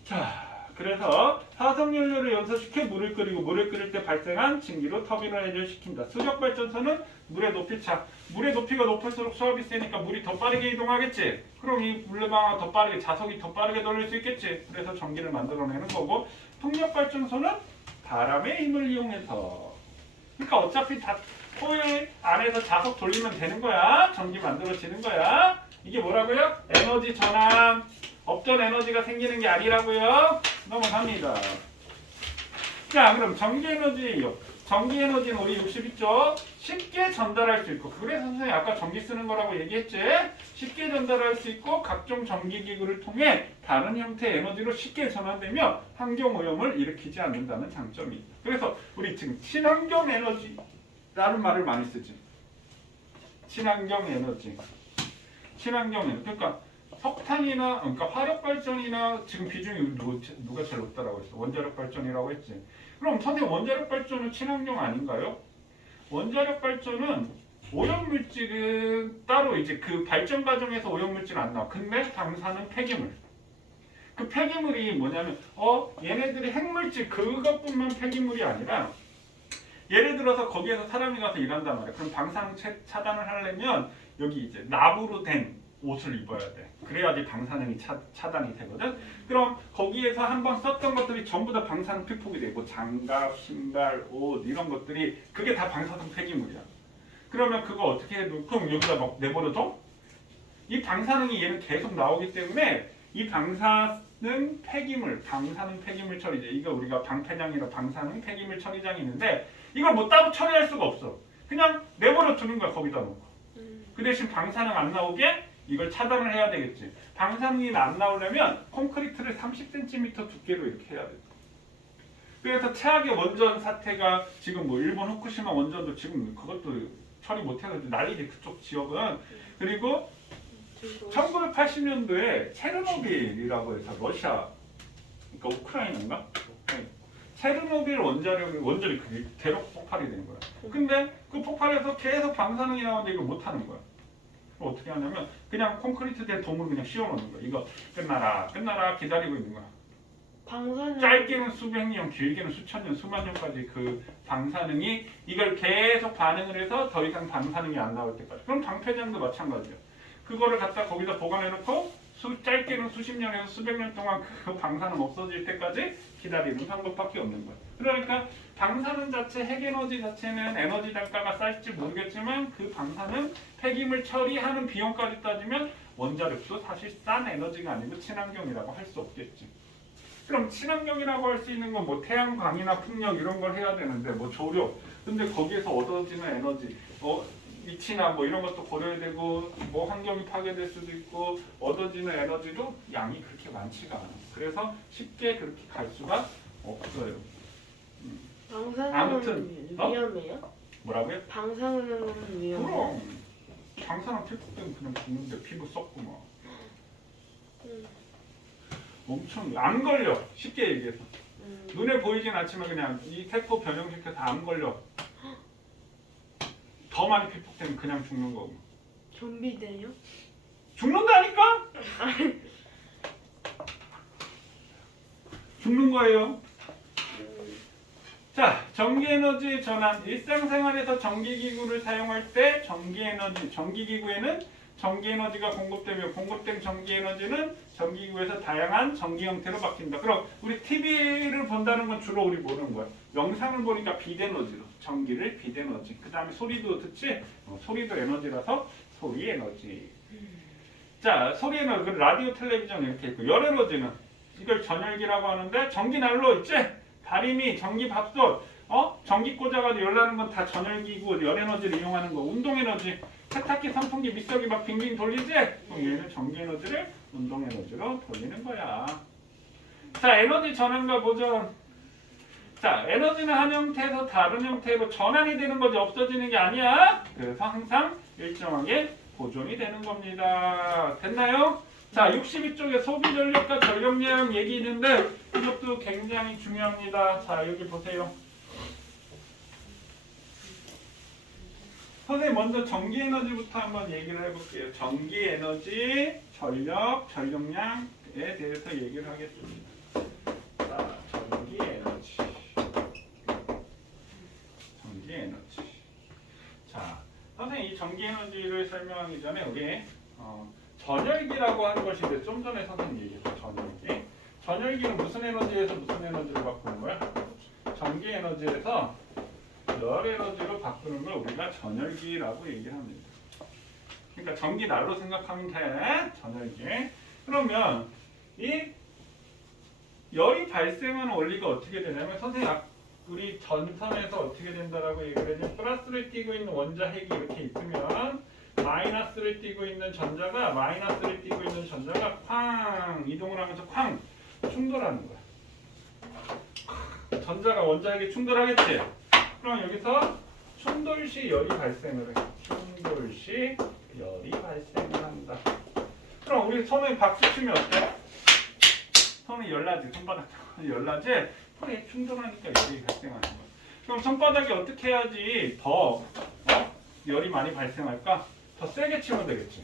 자, 그래서 화석연료를 연소시켜 물을 끓이고 물을 끓일 때 발생한 증기로 터빈을 해결시킨다. 수력 발전소는 물의 높이차. 물의 높이가 높을수록 수압이 세니까 물이 더 빠르게 이동하겠지. 그럼 이 물레방아가 더 빠르게, 자석이 더 빠르게 돌릴 수 있겠지. 그래서 전기를 만들어내는 거고, 풍력 발전소는 바람의 힘을 이용해서. 그러니까 어차피 다 코일 안에서 자석 돌리면 되는 거야. 전기 만들어지는 거야. 이게 뭐라고요? 에너지 전환. 없던 에너지가 생기는 게 아니라고요. 넘어갑니다. 자, 그럼 전기에너지예요. 전기에너지는 우리 62쪽 쉽게 전달할 수 있고, 그래서 선생님이 아까 전기 쓰는 거라고 얘기했지. 쉽게 전달할 수 있고 각종 전기기구를 통해 다른 형태의 에너지로 쉽게 전환되며 환경오염을 일으키지 않는다는 장점이 있다. 그래서 우리 지금 친환경 에너지라는 말을 많이 쓰지. 친환경 에너지. 그러니까 석탄이나 그러니까 화력 발전이나 지금 비중이 누가 제일 높다라고 했어? 원자력 발전이라고 했지. 그럼 선생님 원자력 발전은 친환경 아닌가요? 원자력 발전은 오염물질은 따로 이제 그 발전 과정에서 오염물질 안 나와. 근데 방사능 폐기물. 그 폐기물이 뭐냐면 얘네들이 핵물질 그것뿐만 폐기물이 아니라 예를 들어서 거기에서 사람이 가서 일한단 말이야. 그럼 방사능 차단을 하려면 여기 이제 나무로 된 옷을 입어야 돼. 그래야지 방사능이 차단이 되거든. 그럼 거기에서 한번 썼던 것들이 전부 다 방사능 피폭이 되고 장갑, 신발, 옷 이런 것들이 그게 다 방사능 폐기물이야. 그러면 그거 어떻게 해도 그럼 여기다 막 내버려둬? 이 방사능이 얘는 계속 나오기 때문에 이 방사능 폐기물 처리제 이거 우리가 방패장이나 방사능 폐기물 처리장이 있는데 이걸 뭐 따로 처리할 수가 없어. 그냥 내버려 두는 거야 거기다 놓고. 그 대신 방사능 안 나오게 이걸 차단을 해야 되겠지. 방사능이 안 나오려면 콘크리트를 30cm 두께로 이렇게 해야 돼. 그래서 최악의 원전 사태가 지금 뭐 일본 후쿠시마 원전도 지금 그것도 처리 못해가지고 난리지 그쪽 지역은. 그리고 1980년도에 체르노빌이라고 해서 러시아, 그러니까 우크라이나인가? 체르노빌 원전이 그게 대륙 폭발이 된 거야. 근데 그 폭발해서 계속 방사능이 나오는데 이걸 못 하는 거야. 어떻게 하냐면 그냥 콘크리트 된 도구를 그냥 씌워놓는 거야. 이거 끝나라 기다리고 있는 거야. 방사능 짧게는 수백 년, 길게는 수천 년, 수만 년까지 그 방사능이 이걸 계속 반응을 해서 더 이상 방사능이 안 나올 때까지. 그럼 방패장도 마찬가지야. 그거를 갖다 거기다 보관해놓고 짧게는 수십 년에서 수백 년 동안 그 방사능 없어질 때까지 기다리는 방법밖에 없는 거야. 그러니까 방사능 자체, 핵에너지 자체는 에너지 단가가 쌀지 모르겠지만 그 방사능 폐기물 처리하는 비용까지 따지면 원자력도 사실 싼 에너지가 아니고 친환경이라고 할 수 없겠지. 그럼 친환경이라고 할 수 있는 건 뭐 태양광이나 풍력 이런 걸 해야 되는데 뭐 조력. 근데 거기에서 얻어지는 에너지, 위치나 뭐 이런 것도 고려해야 되고 뭐 환경이 파괴될 수도 있고 얻어지는 에너지도 양이 그렇게 많지가 않아. 그래서 쉽게 그렇게 갈 수가 없어요. 방사능은 아무튼, 위험해요? 뭐라고요? 방사능은 위험해요? 그럼 방사능 피폭되면 그냥 죽는데 피부 썩고 막 엄청 안 걸려. 쉽게 얘기해서 눈에 보이진 않지만 그냥 이 세포 변형시켜서 안 걸려. 더 많이 피폭되면 그냥 죽는 거고. 좀비돼요? 죽는다니까? 죽는 거예요. 자, 전기에너지 전환. 일상생활에서 전기기구를 사용할 때 전기기구에는 전기에너지가 공급되며 공급된 전기에너지는 전기기구에서 다양한 전기 형태로 바뀐다. 그럼 우리 TV를 본다는 건 주로 우리 보는 거야. 영상을 보니까 빛에너지로 전기를 빛에너지. 그 다음에 소리도 듣지? 소리도 에너지라서 소리 에너지. 자, 소리 에너지. 라디오, 텔레비전 이렇게 있고 열 에너지는 이걸 전열기라고 하는데 전기 난로 있지? 다리미, 전기 밥솥, 전기 꽂아가지고 열나는 건 다 전열기고 열 에너지를 이용하는 거. 운동 에너지. 세탁기, 선풍기, 미세기 막 빙빙 돌리지? 그럼 얘는 전기 에너지를 운동 에너지로 돌리는 거야. 자, 에너지 전환과 보전. 자, 에너지는 한 형태에서 다른 형태로 전환이 되는 거지 없어지는 게 아니야. 그래서 항상 일정하게 보존이 되는 겁니다. 됐나요? 자, 62쪽에 소비 전력과 전력량 얘기 있는데 이것도 굉장히 중요합니다. 자, 여기 보세요. 선생님 먼저 전기에너지부터 한번 얘기를 해볼게요. 전기에너지, 전력, 전력량에 대해서 얘기를 하겠습니다. 자, 전기에너지. 자, 선생님 이 전기에너지를 설명하기 전에 우리 전열기라고 하는 것인데 좀 전에 선생님 얘기했죠. 전열기. 전열기는 무슨 에너지에서 무슨 에너지로 바꾸는 거야? 전기에너지에서 열 에너지로 바꾸는 걸 우리가 전열기라고 얘기를 합니다. 그러니까 전기 난로 생각하면 돼. 전열기. 그러면 이 열이 발생하는 원리가 어떻게 되냐면 선생님 우리 전선에서 어떻게 된다라고 얘기를 했냐면 플러스를 띄고 있는 원자핵이 이렇게 있으면 마이너스를 띄고 있는 전자가 쾅 이동을 하면서 쾅 충돌하는 거야. 전자가 원자핵에 충돌하겠지. 그럼 여기서 충돌 시 열이 발생을 해. 충돌 시 열이 발생을 한다. 그럼 우리 손에 박수 치면 어때? 손이 열나지. 손바닥 열나지? 손에 충돌하니까 열이 발생하는 거야. 그럼 손바닥이 어떻게 해야지 더 열이 많이 발생할까? 더 세게 치면 되겠지.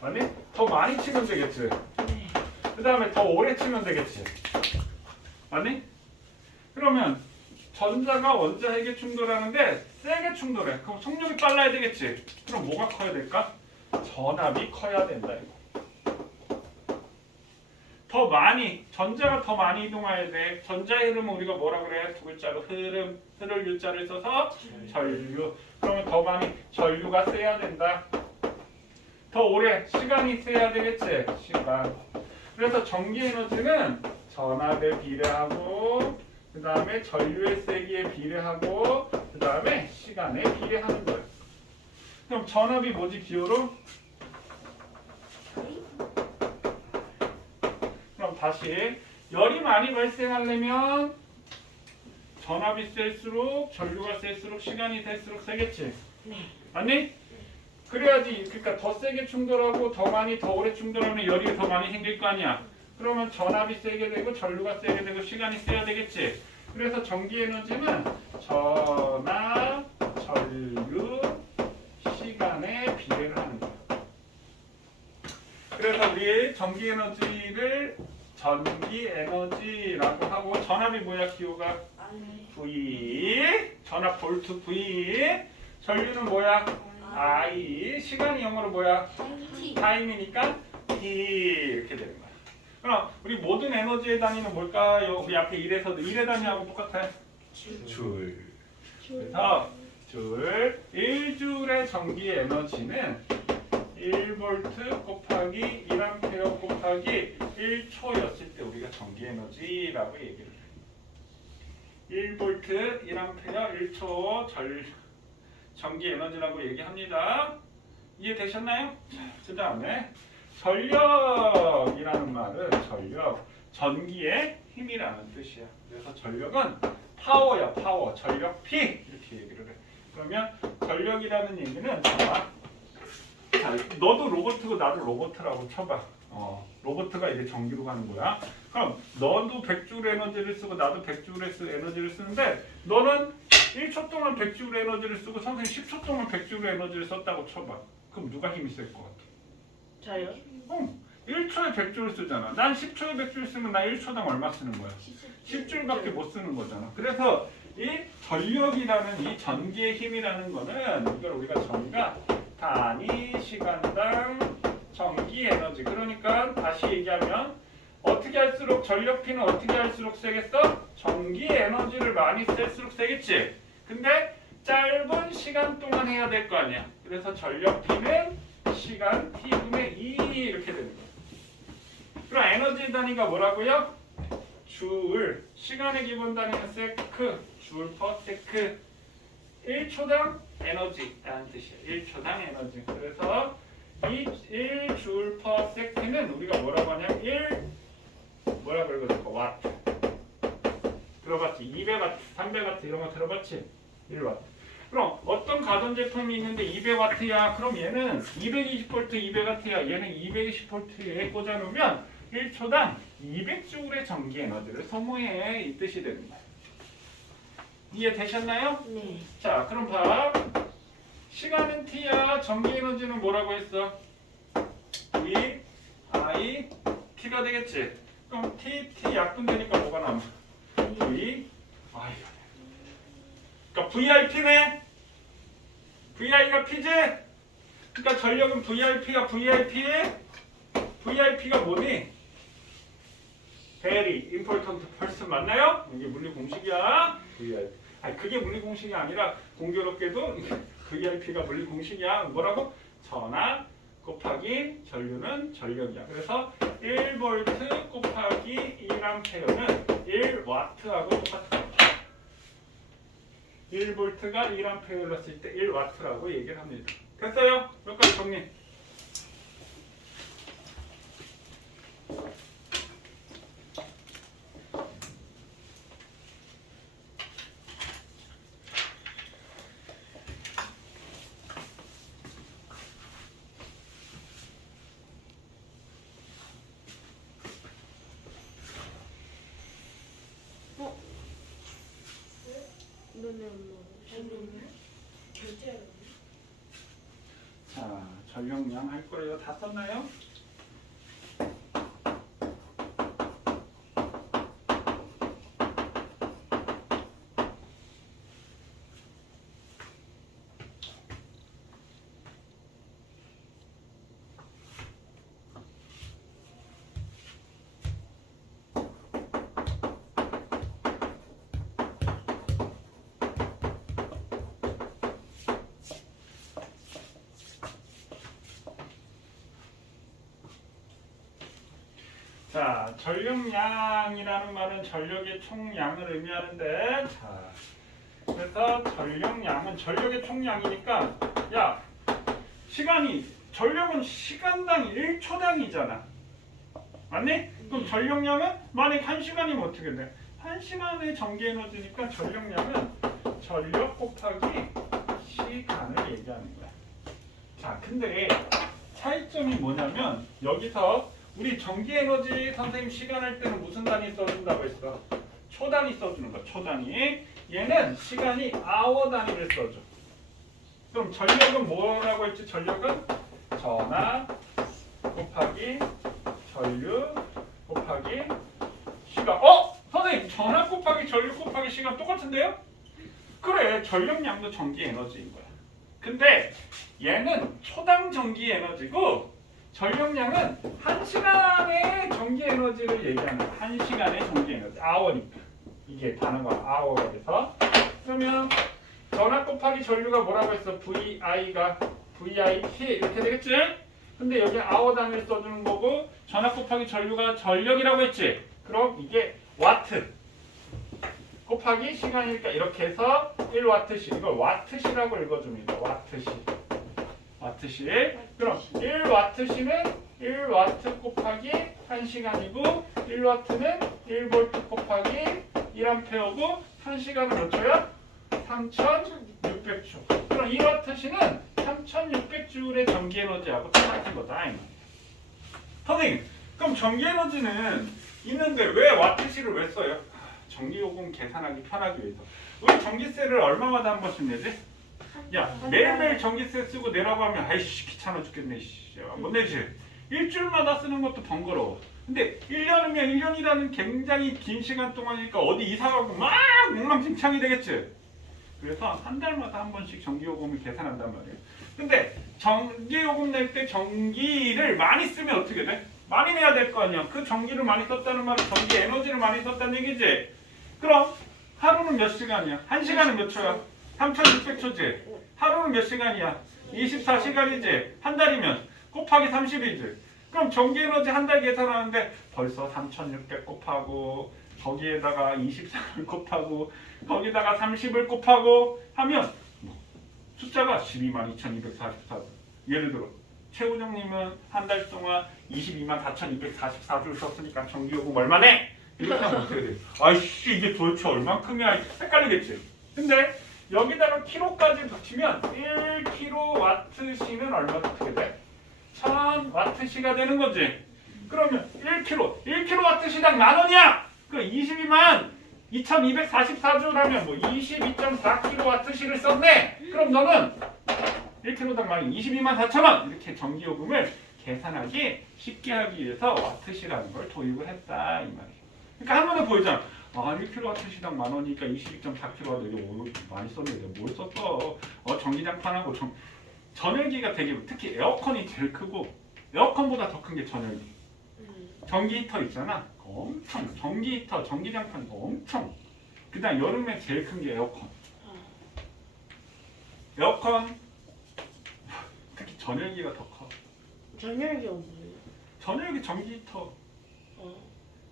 아니? 더 많이 치면 되겠지. 네. 그 다음에 더 오래 치면 되겠지. 아니? 그러면 전자가 원자에게 충돌하는데 세게 충돌해. 그럼 속력이 빨라야 되겠지. 그럼 뭐가 커야 될까? 전압이 커야 된다 이거. 더 많이 전자가 더 많이 이동해야 돼. 전자의 흐름은 우리가 뭐라 그래? 두 글자로 흐름, 흐를 유자를 써서 전류. 그러면 더 많이 전류가 세야 된다. 더 오래 시간이 세야 되겠지. 시간. 그래서 전기 에너지는 전압에 비례하고 그 다음에 전류의 세기에 비례하고 그 다음에 시간에 비례하는 거예요. 그럼 전압이 뭐지 기호로? 그럼 다시 열이 많이 발생하려면 전압이 셀수록 전류가 셀수록 시간이 될수록 세겠지. 네. 맞니? 그래야지. 그러니까 더 세게 충돌하고 더 많이 더 오래 충돌하면 열이 더 많이 생길 거 아니야. 그러면 전압이 세게 되고 전류가 세게 되고 시간이 세야 되겠지. 그래서 전기 에너지는 전압, 전류, 시간에 비례를 하는 거야. 그래서 우리 전기 에너지를 전기 에너지라고 하고 전압이 뭐야 기호가? V. 전압 볼트 V. 전류는 뭐야? I. 시간이 영어로 뭐야? 타임이니까 T 이렇게 되는 거야. 그럼 우리 모든 에너지의 단위는 뭘까요? 우리 앞에 1에서도 1의 단위하고 똑같아. 줄. 그래서 줄 1줄의 전기 에너지는 1V 곱하기 1A 곱하기 1초였을 때 우리가 전기 에너지라고 얘기를 해. 1V 1A 1초 전기 에너지라고 얘기합니다. 이해되셨나요? 그 다음에 전력이라는 말은 전기의 힘이라는 뜻이야. 그래서 전력은 파워야, 파워. 전력 P 이렇게 얘기를 해. 그러면 전력이라는 얘기는 자, 너도 로봇이고 나도 로봇이라고 쳐봐. 로봇가 이제 전기로 가는 거야. 그럼 너도 100줄 에너지를 쓰고 나도 100줄 에너지를 쓰는데 너는 1초 동안 100줄 에너지를 쓰고 선생님 10초 동안 100줄 에너지를 썼다고 쳐봐. 그럼 누가 힘이 셀 것 같아? 저요? 1초에 100줄 쓰잖아. 난 10초에 100줄 쓰면 나 1초당 얼마 쓰는 거야? 10줄밖에 못 쓰는 거잖아. 그래서 이 전력이라는 이 전기의 힘이라는 거는 이걸 우리가 전가 단위 시간당 전기 에너지. 그러니까 다시 얘기하면 어떻게 할수록 전력 P는 어떻게 할수록 세겠어? 전기 에너지를 많이 쓸수록 세겠지. 근데 짧은 시간 동안 해야 될 거 아니야. 그래서 전력 P는 시간 T분의 2 이렇게 되는 거야. 그럼 에너지 단위가 뭐라고요? 줄. 시간의 기본 단위는 세크. 줄 퍼 세크. 1초당 에너지라는 뜻이야. 1초당 에너지. 그래서 이 1줄 퍼 세크는 우리가 뭐라고 하냐면 뭐라 그러거든? 와트. 들어봤지? 200와트, 300와트 이런 거 들어봤지? 1와트. 그럼 어떤 가전제품이 있는데 200와트야. 그럼 얘는 220V 200와트야. 얘는 220V에 꽂아놓으면 1초당 200줄의 전기 에너지를 소모해. 이 뜻이 되는 거야. 이해되셨나요? 네. 자, 그럼 봐. 시간은 T야. 전기 에너지는 뭐라고 했어? V, I, T가 되겠지? 그럼 T 약분되니까 뭐가 남아? V, I. 그러니까 VIP네? VI가 P지? 그러니까 전력은 VIP가 VIP에? VIP가 뭐니? Very important person 맞나요? 이게 물리 공식이야. VIP. 아니 그게 물리 공식이 아니라 공교롭게도 VIP가 물리 공식이야. 뭐라고? 전압 곱하기 전류는 전력이야. 그래서 1V 곱하기 1A는 1W하고 똑같아. 1V가 1A를 넣었을 때 1W라고 얘기를 합니다. 됐어요? 여기까지 정리. 네네 엄마. 결제하는 자, 전력량 할 거예요. 다 썼나요? 자, 전력량이라는 말은 전력의 총량을 의미하는데, 자, 그래서 전력량은 전력의 총량이니까, 야, 전력은 시간당 1초당이잖아. 맞니? 그럼 전력량은 만약 1시간이면 어떻게 돼? 1시간의 전기 에너지니까 전력량은 전력 곱하기 시간을 얘기하는 거야. 자, 근데 차이점이 뭐냐면 여기서 우리 전기 에너지 선생님 시간 할 때는 무슨 단위 써준다고 했어? 초단위 써주는 거야. 초단위. 얘는 시간이 아워 단위를 써줘. 그럼 전력은 뭐라고 했지? 전력은 전하 곱하기 전류 곱하기 시간. 선생님 전하 곱하기 전류 곱하기 시간 똑같은데요? 그래, 전력량도 전기 에너지인 거야. 근데 얘는 초당 전기 에너지고 전력량은 1시간의 전기 에너지를 얘기하는 거야. 1시간의 전기 에너지. 아워니까. 이게 단어가 아워가 돼서. 그러면 전하 곱하기 전류가 뭐라고 했어? VI가 VIT 이렇게 되겠지? 근데 여기 아워 단위를 써주는 거고 전하 곱하기 전류가 전력이라고 했지? 그럼 이게 와트 곱하기 시간이니까 이렇게 해서 1와트시. 이걸 와트시라고 읽어줍니다. 와트시. 와트시. 그럼 1와트시는 1와트 곱하기 1시간이고 1와트는 1볼트 곱하기 1암페어고 1시간은 몇 초야? 3600초. 그럼 1와트시는 3600줄의 전기 에너지하고 똑같은 거다. 선생님, 그럼 전기 에너지는 있는데 왜 와트시를 왜 써요? 전기요금 계산하기 편하기 위해서. 우리 전기세를 얼마마다 한 번씩 내지? 야, 매일매일 전기세 쓰고 내라고 하면 아이씨 귀찮아 죽겠네. 못 내지. 일주일마다 쓰는 것도 번거로워. 근데 1년이면 1년이라는 굉장히 긴 시간 동안이니까 어디 이사가고 막 엉망진창이 되겠지. 그래서 한 달마다 한 번씩 전기요금을 계산한단 말이에요. 근데 전기요금 낼 때 전기를 많이 쓰면 어떻게 돼? 많이 내야 될 거 아니야. 그 전기를 많이 썼다는 말은 전기 에너지를 많이 썼다는 얘기지. 그럼 하루는 몇 시간이야? 1시간은 몇 초야? 3600초지. 하루는 몇 시간이야? 24시간이지. 한 달이면 곱하기 30이지. 그럼 전기 에너지 한 달 계산하는데 벌써 3600 곱하고 거기에다가 24를 곱하고 거기다가 30을 곱하고 하면 숫자가 122,244. 예를 들어 최우정님은 한 달 동안 224,244줄 썼으니까 전기요금 얼마네? 이렇게 하면 어떻게 돼? 아이씨 이게 도대체 얼만큼이야? 헷갈리겠지? 근데 여기다가 키로까지 붙이면 1kWh는 얼마 어떻게 돼? 1000W가 되는 거지. 그러면 1kWh당 10,000원이야. 그럼 222,244주라면 뭐 22.4kWh를 썼네. 그럼 너는 1kg당 224,000원 이렇게 전기요금을 계산하기 쉽게 하기 위해서 와트시라는 걸 도입을 했다 이 말이에요. 그러니까 한 번에 보이잖아. 1kWh당 10,000원이니까 22.4kW 이게 많이 썼는데 뭘 썼어? 전기장판하고 전열기가 되게 특히 에어컨이 제일 크고 에어컨보다 더 큰 게 전열기. 전기 히터 있잖아. 엄청 전기 히터, 전기장판 엄청. 그다음 여름에 제일 큰 게 에어컨. 에어컨 특히 전열기가 더 커. 전열기가 뭐예요? 전열기 전기 히터.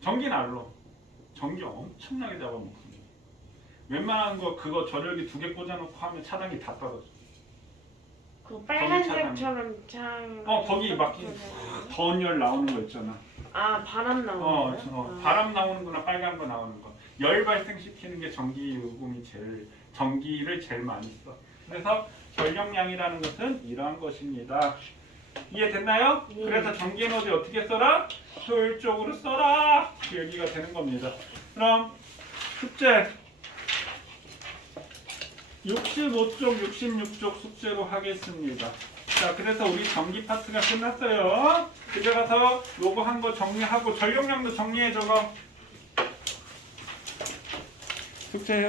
전기 난로. 전기 엄청나게 잡아먹습니다. 웬만한 거 그거 전열기 2개 꽂아놓고 하면 차단기 다 떨어져. 그 빨간색처럼 창. 거기 막 더운 열 나오는 거 있잖아. 아 바람 나오는 거. 바람 나오는 거나 빨간 거 나오는 거. 열 발생시키는 게 전기를 제일 많이 써. 그래서 전력량이라는 것은 이러한 것입니다. 이해됐나요? 네. 그래서 전기 에너지 어떻게 써라? 효율적으로 써라. 그 얘기가 되는 겁니다. 그럼 숙제 65쪽, 66쪽 숙제로 하겠습니다. 자, 그래서 우리 전기 파트가 끝났어요. 집에 가서 요거 한 거 정리하고 전력량도 정리해 저거. 숙제해요.